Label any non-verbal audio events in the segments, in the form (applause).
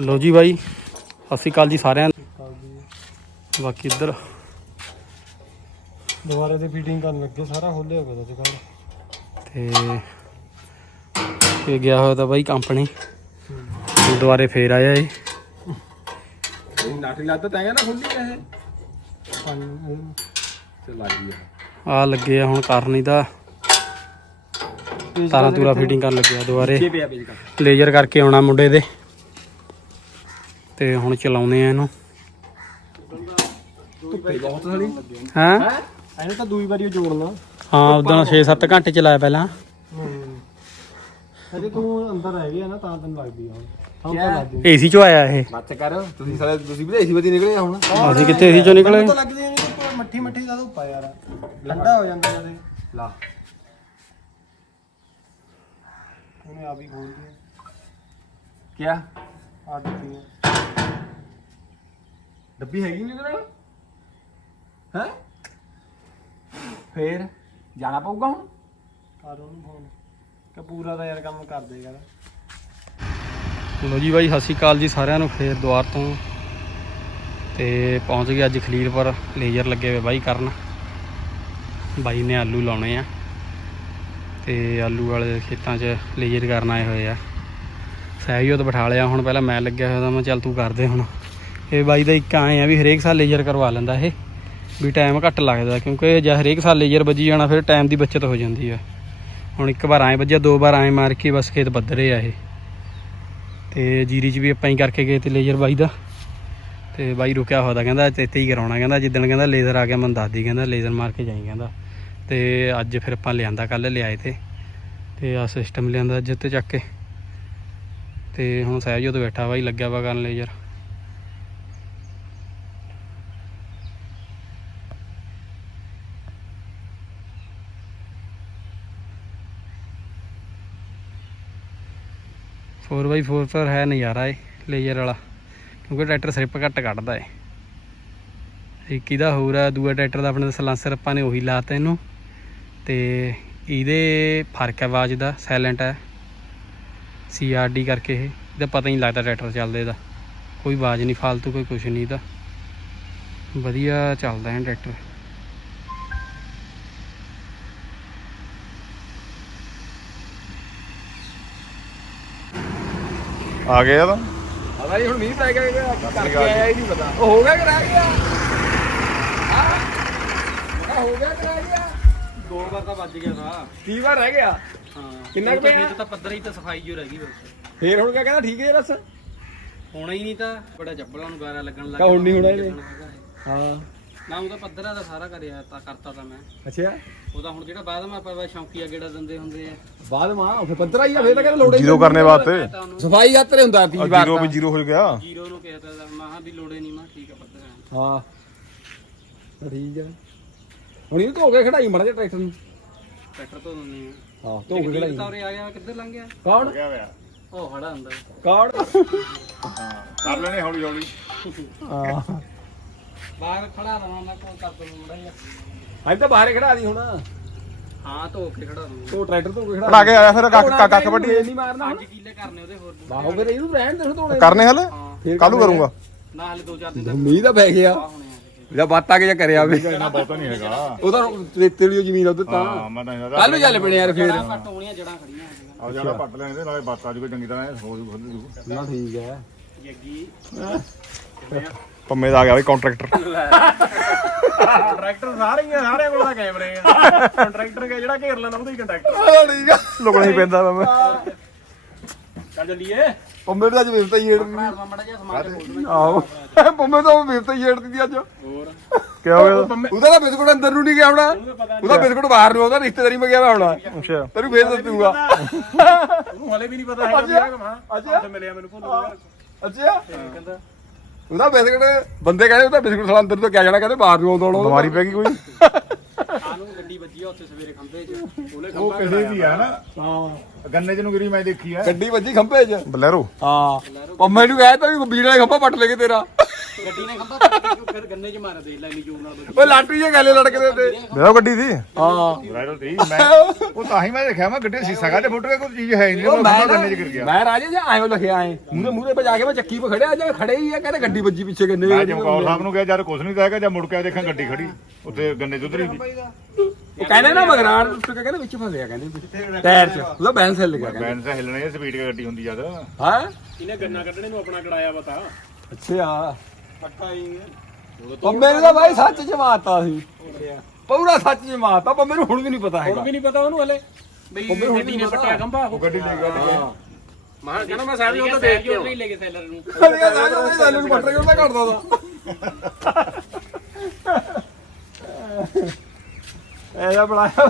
ਲੋ ਜੀ ਬਾਈ ਸਤਿ ਸ਼੍ਰੀ ਅਕਾਲ ਜੀ ਸਾਰਿਆਂ ਨੂੰ। ਬਾਕੀ ਇੱਧਰ ਦੁਬਾਰਾ ਤੇ ਫੀਟਿੰਗ ਕਰਨ ਲੱਗੇ ਸਾਰਾ ਖੋਲਿਆ ਹੋਇਆ ਅੱਜ ਕੱਲ ਤੇ ਇਹ ਗਿਆ ਹੋਇਆ ਤਾਂ ਬਾਈ ਕੰਪਨੀ ਦੁਬਾਰੇ ਫੇਰ ਆਇਆ ਏ ਨਾਟੀ ਲੱਤ ਤੈਂ ਨਾ ਖੁੱਲੀ ਇਹ। ਤੇ ਲੱਗ ਗਈ ਆ। ਲੱਗੇ ਆ ਹੁਣ ਕਰਨੀ ਦਾ ਤਾਰਾਂ ਤੂਰਾ ਫਿਟਿੰਗ ਕਰਨ ਲੱਗਿਆ ਦੁਬਾਰੇ। ਲੇਜ਼ਰ ਕਰਕੇ ਆਉਣਾ ਮੁੰਡੇ ਦੇ। ਤੇ ਹੁਣ ਚਲਾਉਨੇ ਆ ਇਹਨੂੰ। ਧੁੱਪੇ ਬਹੁਤ ਸਾਲੀ। ਹੈਂ? ਇਹਨੇ ਤਾਂ ਦੂਈ ਵਾਰੀ ਉਹ ਜੋੜਨਾ। ਹਾਂ ਉਦੋਂ 6-7 ਘੰਟੇ ਚਲਾਇਆ ਪਹਿਲਾਂ। ਅਜੇ ਤੂੰ ਅੰਦਰ ਰਹਿ ਗਿਆ ਨਾ ਤਾਂ ਤੈਨੂੰ ਲੱਗਦੀ ਆ ਹੁਣ। ਹਮ ਤਾਂ ਲੱਗਦੀ ਏਸੀ ਚੋਂ ਆਇਆ ਇਹ। ਬੱਚ ਕਰ ਤੁਸੀਂ ਸਾਲੇ ਤੁਸੀਂ ਵੀ ਏਸੀ ਵਧੀ ਨਿਕਲੇ ਆ ਹੁਣ। ਅਸੀਂ ਕਿੱਥੇ ਏਸੀ ਚੋਂ ਨਿਕਲੇ? ਤਾਂ ਲੱਗਦੀ ਨਹੀਂ ਤੂੰ ਮੱਠੀ ਮੱਠੀ ਦਾ ਧੁੱਪਾ ਯਾਰ। ਠੰਡਾ ਹੋ ਜਾਂਦਾ ਜਦੇ ਲਾ। ਉਹਨੇ ਆਪ ਹੀ ਖੋਲ ਦਿਆ ਕਿਆ? ਆ ਦਿੱਤੀ ਆ। ਡੱਬੀ ਹੈਗੀ ਨਹੀਂ ਤੇਰੇ ਹੈ? ਫੇਰ ਜਾਣਾ ਪਊਗਾ ਹੁਣ? ਕਰ ਉਹਨੂੰ ਫੋਨ ਕਿ ਪੂਰਾ ਤਾਂ ਯਾਰ ਕੰਮ ਕਰ ਦੇਗਾ ਲੋ ਜੀ ਬਾਈ ਸਤਿ ਸ਼੍ਰੀ ਅਕਾਲ ਜੀ ਸਾਰਿਆਂ ਨੂੰ ਫੇਰ ਦੁਆਰ ਤੋਂ। ਤੇ ਪਹੁੰਚ ਗਏ ਅੱਜ ਖਲੀਲਪੁਰ ਲੇਜ਼ਰ ਲੱਗੇ ਹੋਏ ਬਾਈ ਕਰਨ। ਬਾਈ ਨੇ ਆਲੂ ਲਾਉਣੇ ਆ। ਤੇ ਆਲੂ ਵਾਲੇ ਖੇਤਾਂ 'ਚ ਲੇਜ਼ਰ ਕਰਨ ਆਏ ਹੋਏ ਆ। ਸਹਿਯੋਗ ਬਿਠਾ ਲਿਆ ਹੁਣ ਪਹਿਲਾਂ ਮੈਂ ਲੱਗਿਆ ਹੋਇਆ ਤਾਂ ਮੈਂ ਚੱਲ ਤੂੰ ਕਰਦੇ ਹੁਣ। ਇਹ ਬਾਈ ਦਾ ਇੱਕ ਆਏ ਆ ਵੀ ਹਰੇਕ ਸਾਲ ਲੇਜ਼ਰ ਕਰਵਾ ਲੈਂਦਾ ਇਹ, ਵੀ ਟਾਈਮ ਘੱਟ ਲੱਗਦਾ, ਕਿਉਂਕਿ ਜੇ ਹਰੇਕ ਸਾਲ ਲੇਜ਼ਰ ਵੱਜੀ ਜਾਣਾ, ਫਿਰ ਟਾਈਮ ਦੀ ਬਚਤ ਹੋ ਜਾਂਦੀ ਆ। ਹੁਣ ਇੱਕ ਵਾਰ ਆਏ ਵੱਜਿਆ, ਦੋ ਵਾਰ ਆਏ ਮਾਰ ਕੇ ਬਸ ਖੇਤ ਬੱਦਰੇ ਆ ਇਹ। ਤੇ ਜੀਰੀ 'ਚ ਵੀ ਆਪਾਂ ਹੀ ਕਰਕੇ ਗਏ ਤੇ ਲੇਜ਼ਰ ਬਾਈ ਦਾ। ਤੇ ਬਾਈ ਰੁਕਿਆ ਹੋਇਆ ਤਾਂ ਕਹਿੰਦਾ ਇੱਥੇ ਹੀ ਕਰਾਉਣਾ ਕਹਿੰਦਾ, ਜਿੱਦਣ ਕਹਿੰਦਾ ਲੇਜ਼ਰ ਆ ਗਿਆ, ਮੈਨੂੰ ਦੱਸ ਦੀ ਕਹਿੰਦਾ, ਲੇਜ਼ਰ ਮਾਰ ਕੇ ਜਾਈ ਕਹਿੰਦਾ। ਤੇ ਅੱਜ ਫਿਰ ਆਪਾਂ ਲਿਆਂਦਾ ਕੱਲ ਲਿਆਏ ਤੇ। ਤੇ ਆ ਸਿਸਟਮ ਲਿਆਂਦਾ ਅੱਜ ਤੇ ਚੱਕ ਕੇ। ਤੇ ਹੁਣ ਸਹਿਜੋਤ ਬੈਠਾ ਬਾਈ, ਲੱਗਿਆ ਵਾ ਕਰਨ ਲੇਜ਼ਰ। ਫੋਰ ਬਾਈ ਫੋਰ ਪਰ ਹੈ ਨਜ਼ਾਰਾ ਏ ਲੇਜ਼ਰ ਵਾਲਾ। ਕਿਉਂਕਿ ਟਰੈਕਟਰ ਸਲਿੱਪ ਘੱਟ ਕੱਢਦਾ ਏ। ਇੱਕ ਇਹਦਾ ਹੋਰ ਆ, ਦੂਆ ਟਰੈਕਟਰ ਦਾ ਆਪਣੇ ਸਲਾਂਸਰ ਆਪਾਂ ਨੇ ਉਹੀ ਲਾਤਾ ਇਹਨੂੰ। ਤੇ ਇਹਦੇ ਫ਼ਰਕ ਹੈ ਆਵਾਜ਼ ਦਾ ਸਾਇਲੈਂਟ ਹੈ ਸੀਆਰਡੀ ਕਰਕੇ ਇਹ। ਇਹਦਾ ਪਤਾ ਹੀ ਨਹੀਂ ਲੱਗਦਾ ਟਰੈਕਟਰ ਚੱਲਦੇ ਦਾ ਕੋਈ ਆਵਾਜ਼ ਨਹੀਂ, ਫਾਲਤੂ ਕੋਈ ਕੁਛ ਨਹੀਂ ਇਹਦਾ। ਵਧੀਆ ਚੱਲਦਾ ਹੈ ਟਰੈਕਟਰ। ਆ ਗਿਆ ਤਾਂ? ਪਤਾ ਨਹੀਂ ਹੁਣ ਮੀਂਹ ਪੈ ਗਿਆ ਕਿ ਕਰਕੇ ਆਇਆ ਹੀ ਨਹੀਂ ਪਤਾ। ਉਹ ਹੋ ਗਿਆ ਕਿ ਰਹਿ ਗਿਆ? ਹਾਂ? ਹੋ ਗਿਆ ਕਿ ਰਹਿ ਗਿਆ? ਦੋ ਵਾਰ ਤਾਂ ਵੱਜ ਗਿਆ ਤਾਂ। ਕੀ ਵਾਰ ਰਹਿ ਗਿਆ? ਹਾਂ। ਕਿੰਨਾ ਕੁ ਪਿਆ? ਤਾਂ ਪੱਧਰ ਹੀ ਤਾਂ ਸਫ਼ਾਈ ਜੋ ਰਹਿ ਗਈ ਬਸ। ਫੇਰ ਹੁਣ ਕਿਆ ਕਹਿੰਦਾ ਠੀਕ ਹੈ ਰਸ ਹੋਣਾ ਹੀ ਨਹੀਂ ਤਾਂ। ਬੜਾ ਜੱਬਲਾਂ ਨੂੰ ਗਾਰਾ ਲੱਗਣ ਲੱਗ ਕਾ ਹੁਣ ਨਹੀਂ ਹੋਣਾ ਇਹਨੇ? ਹਾਂ। ਨਾ ਉਹਦਾ ਪੱਧਰਾ ਦਾ ਸਾਰਾ ਕਰਿਆ ਤਾਂ ਕਰਤਾ ਤਾਂ ਮੈਂ। ਅੱਛਾ। ਉਹਦਾ ਹੁਣ ਜਿਹੜਾ ਬਾਅਦ ਮੈਂ ਆਪਾਂ ਸ਼ੌਂਕੀਆ ਗੇੜਾ ਦਿੰਦੇ ਹੁੰਦੇ ਆ। ਬਾਅਦ ਮਾਂ ਫੇਰ ਪੱਧਰਾ ਹੀ ਆ ਫੇਰ ਤਾਂ ਕਹਿੰਦਾ ਲੋੜੇ ਜ਼ੀਰੋ ਕਰਨੇ ਵਾਸਤੇ ਸਫ਼ਾਈ ਯਾਤਰੇ ਹੁੰਦਾ ਤੀ ਵਾਰ ਜ਼ੀਰੋ ਵੀ ਜ਼ੀਰੋ ਹੋ ਗਿਆ। ਜੀਰੋ ਨੂੰ ਕਿਹਾ ਤਾਂ ਮਾਹਾਂ ਵੀ ਲੋੜੇ ਨਹੀਂ ਮਾ ਠੀਕ ਆ ਪੱਧਰਾ ਹਾਂ। ਤਾਂ ਠੀਕ ਹੈ ਹੁਣ ਇਹ ਧੋ ਕੇ ਖੜਾਈ ਮੜਾ ਜਿਹਾ ਟਰੈਕਟਰ ਨੂੰ। ਟਰੈਕਟਰ ਤੋਂ ਦਿੰਦੇ ਆ। ਹਾਂ ਧੋ ਕੇ ਖੜਾਈ। ਤਾਂ ਉਰੇ ਆ ਗਿਆ ਕਿੱਧਰ ਲੰਘ ਗਿਆ? ਕੌਣ? ਉਹ ਖੜਾ ਹੁੰਦਾ। ਕੌਣ? ਕਰ ਲੈਣੇ ਹੌਲੀ ਹੌਲੀ ਹਾਂ। ਬਾਹਰ ਖੜਾ ਰਹਾ ਮੈਂ ਕੋਲ ਕਰ ਦੂੰ ਮੜਾ ਜਿਹਾ। ਅੱਜ ਤਾਂ ਬਾਹਰੇ ਖੜਾ ਦੀ ਹੁਣ। ਹਾਂ ਧੋ ਕੇ ਖੜਾ ਦੂੰ ਧੋ ਟਰੈਕਟਰ ਧੋ ਕੇ ਖੜਾ ਬਣਾ ਕੇ ਆਇਆ ਫਿਰ ਕੱਖ ਕੱਖ ਕੱਖ ਵੱਢੀ। ਨਹੀਂ ਮਾਰਨਾ ਹੁਣ। ਪੰਜ ਕਿੱਲੇ ਕਰਨੇ ਉਹਦੇ ਹੋਰ ਬਾਹੋ ਫਿਰ ਇਹਨੂੰ ਰਹਿਣ ਦੇ ਧੋਣੇ। ਕਰਨੇ ਹਲੇ? ਹਾਂ। ਕੱਲੂ ਕਰੂੰਗਾ ਨਾ ਹਲੇ ਦੋ ਚਾਰ ਦਿਨ ਮੀਂਹ ਤਾਂ ਪੈ ਗਿਆ। ਜਿਹੜਾ ਬਾਤਾਂ ਕੇ ਜਾਂ ਕਰਿਆ ਵੇ। ਇੰਨਾ ਬਹੁਤਾ ਨਹੀਂ ਹੈਗਾ। ਉਹਦਾ ਰੇਤੇ ਵਾਲੀ ਜ਼ਮੀਨ ਉਹਦੇ ਤਾਂ। ਹਾਂ ਮੈਂ ਤਾਂ ਕੱਲ ਨੂੰ ਚੱਲ ਪਣੇ ਯਾਰ ਫੇਰ। ਘੱਟ ਹੋਣੀਆਂ ਜੜਾਂ ਖੜੀਆਂ ਆ ਜਿਹੜਾ ਪੱਟ ਲੈਣੇ ਤੇ ਨਾਲੇ ਬਾਤ ਆ ਜੂਗੀ ਚੰਗੀ ਤਰ੍ਹਾਂ ਹੋ ਜੂ ਖੁੱਲ ਜੂ। ਨਾ ਠੀਕ ਹੈ। ਜੱਗੀ। ਪੰਮੇ ਦਾ ਆ ਗਿਆ ਬਈ ਕੰਟਰੈਕਟਰ। ਟਰੈਕਟਰ ਸਾਰੇ ਹੀ ਆ ਸਾਰਿਆਂ ਕੋਲ ਤਾਂ ਕੈਮਰੇ ਆ। ਕੰਟਰੈਕਟਰ ਕੇ ਜਿਹੜਾ ਘੇਰ ਲੈਂਦਾ ਉਹਦਾ ਹੀ ਕੰਟਰੈਕਟਰ ਠੀਕ ਆ। ਲੁਕਣਾ ਹੀ ਪੈਂਦਾ ਪੰਮੇ। ਚੱਲ ਪੰਮੇ ਦਾ ਅੱਜ ਵਿਵਤਾ ਹੀ ਏੜ ਮਾਰਵਾ ਮੜਾ ਜਿਹਾ ਸਮਾਨ ਆਹੋ। (laughs) ਪੰਮੇ ਦਾ ਵਿਵਤਾ ਹੀ ਏੜਦੀ ਦੀ ਅੱਜ। ਹੋਰ? ਕੀ ਹੋ ਗਿਆ? ਉਹਦਾ ਤਾਂ ਬਿਸਕੁਟ ਅੰਦਰ ਨੂੰ ਨਹੀਂ ਗਿਆ ਹੋਣਾ। ਉਹਦਾ ਬਿਸਕੁਟ ਬਾਹਰ ਨੂੰ ਉਹਦਾ ਰਿਸ਼ਤੇਦਾਰੀ ਮੈਂ ਗਿਆ ਵਾ ਹੋਣਾ। ਅੱਛਾ। ਤੈਨੂੰ ਫੇਰ ਦੱਸੂਗਾ। ਉਹਨੂੰ ਹਲੇ ਵੀ ਨਹੀਂ ਪਤਾ ਹੈਗਾ ਵੀ ਕਮਾ। ਅੱਜ ਮਿਲਿਆ ਮੈਨੂੰ ਭੁੱਲ ਗਿਆ। ਅੱਛਾ। ਕਹਿੰਦਾ ਉਹਦਾ ਬਿਸਕੁਟ ਬੰਦੇ ਕਹਿੰਦੇ ਉਹਦਾ ਬਿਸਕੁਟ ਸਾਲਾ ਅੰਦਰ ਤੋਂ ਕਿਆ ਜਾਣਾ ਕਹਿੰਦੇ ਬਾਹਰ ਨੂੰ ਆਉਂਦਾ ਬਿਮਾਰੀ ਪੈ ਗਈ ਕੋਈ। ਆਨੂੰ ਗੱਡੀ ਵੱਜੀ ਆ ਉੱਥੇ ਸਵੇਰੇ ਖੰਭੇ 'ਚ। ਉਹਲੇ ਉਹ ਕਿਸੇ ਦੀ ਆ ਨਾ। ਹਾਂ। ਗੰਨੇ ਚ ਨੂੰ ਗਿਰੀ ਮੈਂ ਦੇਖੀ ਆ। ਗੱਡੀ ਵੱਜੀ ਖੰਭੇ 'ਚ? ਬਲੈਰੋ। ਹਾਂ। ਪੰਮੇ ਨੂੰ ਕਹਿ ਤਾ ਵੀ ਬੀੜ ਵਾਲੇ ਖੰਭਾ ਪੱਟ ਲੈ ਕੇ ਤੇਰਾ। ਗੱਡੀ ਨੇ ਖੰਭਾ ਫਿਰ ਗੰਨੇ 'ਚ ਮਾਰ ਦੇ ਲੈਣੀ ਜੂਨ ਨਾਲ ਓਏ ਲਾਟੂ ਜੇ ਗੱਲੇ ਲੜਕਦੇ ਤੇ ਮੇਰਾ ਗੱਡੀ ਸੀ? ਹਾਂ। ਤੀ ਮੈਂ (laughs) ਉਹ ਤਾਂ ਹੀ ਮੈਂ ਦੇਖਿਆ ਮੈਂ ਗੱਡੀ ਸੀਸਾ ਕਾਹਦੇ ਫੁੱਟ ਗਿਆ ਕੋਈ ਚੀਜ਼ ਹੈ ਹੀ ਨਹੀਂ ਉਹ ਉਹ ਮੈਂ ਗੰਨੇ ਚ ਗਿਰ ਗਿਆ। ਮੈਂ ਰਾਜੇ ਜੇ ਆਇਓ ਲਿਖਿਆ ਆਏ ਮੂਹਰੇ ਮੂਹਰੇ ਪੇ ਜਾ ਕੇ ਮੈਂ ਚੱਕੀ 'ਤੇ ਖੜਿਆ ਜੇ ਖੜੇ ਹੀ ਆ ਕਹਿੰਦੇ ਗੱਡੀ ਵੱਜੀ ਪਿੱਛੇ ਮੈਂ ਚਮਕੌਰ ਸਾਹਿਬ ਨੂੰ ਕਿਹਾ ਯਾਰ ਕੁਛ ਨਹੀਂ ਕਹੇਗਾ ਜਾਂ ਮੁੜ ਕੇ ਦੇਖਾਂ ਗੱਡੀ ਖੜੀ ਉੱਤੇ ਗੰਨੇ ਚ ਉਤਰੀ ਦੀ। ਉਹ ਕਹਿੰਦੇ ਨਾ ਮਗਰਾੜ ਕੇ ਕਹਿੰਦੇ ਵਿੱਚ ਫਸਿਆ ਕਹਿੰਦੇ ਟਾਇਰ 'ਚ। ਉਹਦਾ ਬੈਂਸ ਹਿੱਲ ਗਿਆ ਕਹਿੰਦੇ। ਬੈਂਡ ਤਾਂ ਹਿੱਲਣੇ ਸਪੀਡ ਦੀ ਗੱਡੀ ਹੁੰਦੀ ਜਦ ਹਾਂ? ਇਹਨੇ ਗੰਨਾ ਕੱਢਣੇ ਨੂੰ ਆਪਣਾ ਕੜਾਇਆ ਪਤਾ ਅੱਛਾ। ਪੱਕਾ ਹੀ ਉਹ ਮੇਰੇ ਤਾਂ ਬਾਈ ਸੱਚ ਚ ਮਾਰਤਾ ਸੀ। ਪੂਰਾ ਸੱਚ ਚ ਮਾਰਤਾ ਪਰ ਮੈਨੂੰ ਹੁਣ ਵੀ ਨਹੀਂ ਪਤਾ ਹੈਗਾ। ਹੁਣ ਵੀ ਨਹੀਂ ਪਤਾ ਉਹਨੂੰ ਹਲੇ। ਬਈ ਗੱਡੀ ਨੇ ਪੱਟਿਆ ਖੰਭਾ। ਉਹ ਗੱਡੀ ਲੈ ਗਿਆ ਮਾਂ ਕਹਿੰਦਾ ਮੈਂ ਸਾਹਿਬ ਜੀ ਉਹ ਤਾਂ ਦੇਖ ਕੇ ਨਹੀਂ ਲੈ ਕੇ ਸੈਲਰ ਨੂੰ। ਸਾਨੂੰ ਨੂੰ ਮਟਰ ਕਿਉਂ ਘਟਦਾ ਦਾ (laughs) ਐਦਾ ਬਣਾਇਆ।